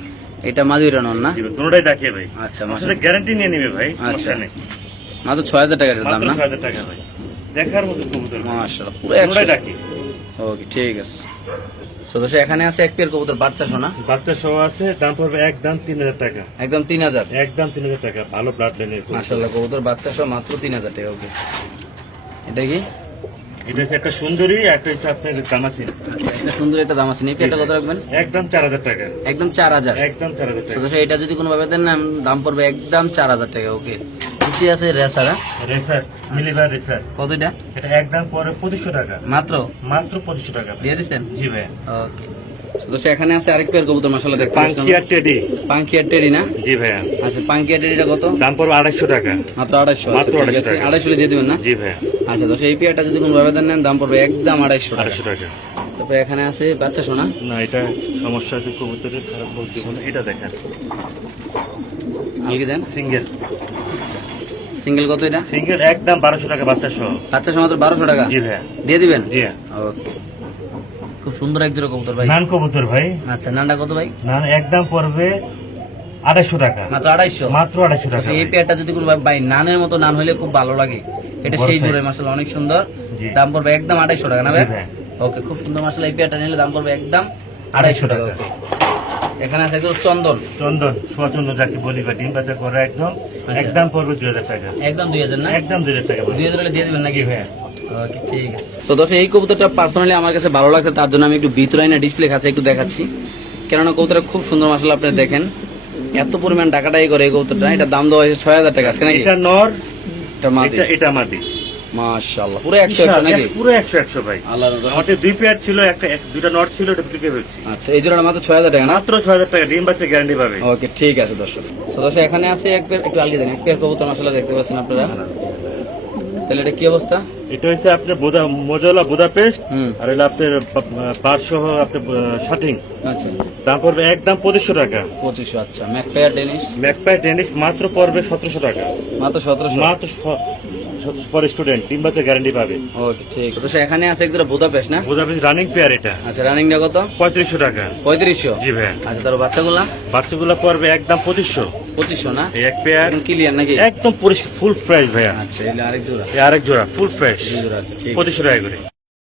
এটা মাদি, এটা নন না? জি ভাই, দুটোটাই দেখে ভাই। আচ্ছা, আমার সাথে গ্যারান্টি নিয়ে নিবে ভাই। আচ্ছা। সমস্যা নেই। মাত্র 6000 টাকার দাম মাত্র না? 6000 টাকা ভাই। দেখার মতো কবুতর ভাই। মাশাআল্লাহ, পুরো দুটোটাই 100। দেখে। ওকে ঠিক আছে। তো দর্শক এখানে আছে এক পেয়ার কবুতর বাচ্চা সোনা, বাচ্চা সহ আছে, দাম পড়বে একদম 3000 টাকা, একদম 3000, একদম 3000 টাকা, ভালো ব্লাড লাইনের। মাশাআল্লাহ কবুতর বাচ্চা সহ মাত্র 3000 টাকা। ওকে, এটা কি? এটা হচ্ছে একটা সুন্দরী, একটা হচ্ছে আপনার দামাসিন। একটা সুন্দর একটা দাম আছে, এই পেয়ারটা কত রাখবেন? একদম 4000 টাকা, একদম 4000। একদম 4000 তো টাকা। দর্শক এটা যদি কোনো ভাবে দেন না দাম পড়বে একদম 4000 টাকা। ওকে, নিচে আছে রেসার, রেসার, মিলিবার রেসার, কত এটা? এটা একদম পরে 2500 টাকা, মাত্র মাত্র 2500 টাকা দিয়ে দিচ্ছেন? জি ভাই। ওকে, তো এখানে আছে আরেক পেয়ার কবুতর মাশাআল্লাহ দেখতে পাচ্ছেন, পাঙ্কিয়া টেডি। পাঙ্কিয়া টেডি না? জি ভাই। আচ্ছা, পাঙ্কিয়া টেডিটা কত? দাম পড়বে 250 টাকা, মাত্র 250। মাত্র আচ্ছা, ঠিক 250 আছে, টাকা। 250 দিয়ে দিবেন না? জি ভাই। আচ্ছা, তো এই পেয়ারটা যদি কোনো ভাবে দেন নেন দাম পড়বে একদম 250 টাকা। 250 টাকা। তারপরে এখানে আছে বাচ্চা সোনা, না, এটা সমস্যা আছে কবুতরের, খারাপ বলতে বলে। এটা দেখেন আলগি দেন। সিঙ্গেল, আচ্ছা, সিঙ্গেল কত এটা? সিঙ্গেল একদম 1200 টাকা বাচ্চা সহ। বাচ্চা সোনা মাত্র 1200 টাকা জি ভাই। দিয়ে দিবেন? জি। ওকে, খুব সুন্দর এক জোড়া কবুতর ভাই। নান কবুতর ভাই। আচ্ছা, নানটা কত ভাই? নান একদম পড়বে 250 টাকা, মাত্র 250। মাত্র 250 টাকা। আচ্ছা, এই পেয়ারটা যদি কোনো ভাই নানের মতো নান হলে খুব ভালো লাগে, এটা বড় সেই size। জোড়ে মাশাআল্লাহ অনেক সুন্দর, জি। দাম পড়বে একদম 250 টাকা না ভাই? জি ভাই। ওকে, খুব সুন্দর মাশাআল্লাহ এই পেয়ারটা নিলে দাম পড়বে একদম 250 টাকা। ওকে, এখানে আছে একদম চন্দন, চন্দন, সোয়া চন্দন যাকে বলি বা ডিম বাচ্চা করা একদম, আচ্ছা। একদম পড়বে 2000 টাকা, একদম 2000 না? একদম 2000 টাকা ভাই। 2000 হলে দিয়ে দিবেন নাকি? জি ভাই। ওকে, ঠিক আছে। তো দর্শক এই কবুতরটা পার্সোনালি আমার কাছে ভালো লাগছে, তার জন্য আমি একটু ভিতরে না ডিসপ্লে কাছে একটু দেখাচ্ছি, কেননা কবুতরটা খুব সুন্দর মাশাআল্লাহ। আপনি দেখেন এত পরিমাণ টাকাটাই করে এই কবুতরটা, এটা দাম দেওয়া হয়েছে 6000 টাকা আজকে নাকি? এটা নর, এটা মাদি, এটা মাদি। মাশাআল্লাহ পুরো 100 নাকি? পুরো 100 ভাই। আল্লাহর রহমতে। আমাদের দুই পেয়ার ছিল, দুইটা নট ছিল, ওটা বিক্রি ফেলছি। আচ্ছা, এই জোড়াটা মাত্র 6000 টাকা না? মাত্র 6000 টাকা, ডিম বাচ্চা গ্যারান্টি পাবে। ওকে, ঠিক আছে দর্শক। তো দর্শক এখানে আছে এক পেয়ার, একটু আলগি দেন, এক পেয়ার কবুতর মাশাআল্লাহ দেখতে পাচ্ছেন আপনারা। তাহলে এটা কি অবস্থা? এটা হচ্ছে আপনার মোজলা বুদাপেস্ট, হুম। আর হলো আপনার পার সহ আপনার শাটিং। আচ্ছা, দাম পড়বে একদম 2500 টাকা। 2500। আচ্ছা, ম্যাকপায়ার ডেনিশ ম্যাকপাই টেনিস মাত্র পড়বে 1700 টাকা, মাত্র 1700। মাত্র ফর স্টুডেন্ট, ডিম বাচ্চা গ্যারান্টি পাবে। ওকে, ঠিক আছে। তো এখানে আছে একদম বুদাপেস্ট না? বুদাপেস্ট রানিং পেয়ার, এটা আচ্ছা, রানিংটা কত? 3500 টাকা। 3500। জি ভাই। আচ্ছা, তার বাচ্চাগুলা বাচ্চাগুলো পড়বে একদম 2500। 2500 না? এই এক পেয়ার একদম ক্লিয়ার নাকি? একদম পরিষ্কার ফুল ফ্রেশ ভাইয়া। আচ্ছা, এলে আরেক জোড়া, এই আরেক জোড়া ফুল ফ্রেশ, দুই জোড়া। আচ্ছা, ঠিক আছে। 2500 টাকা করে।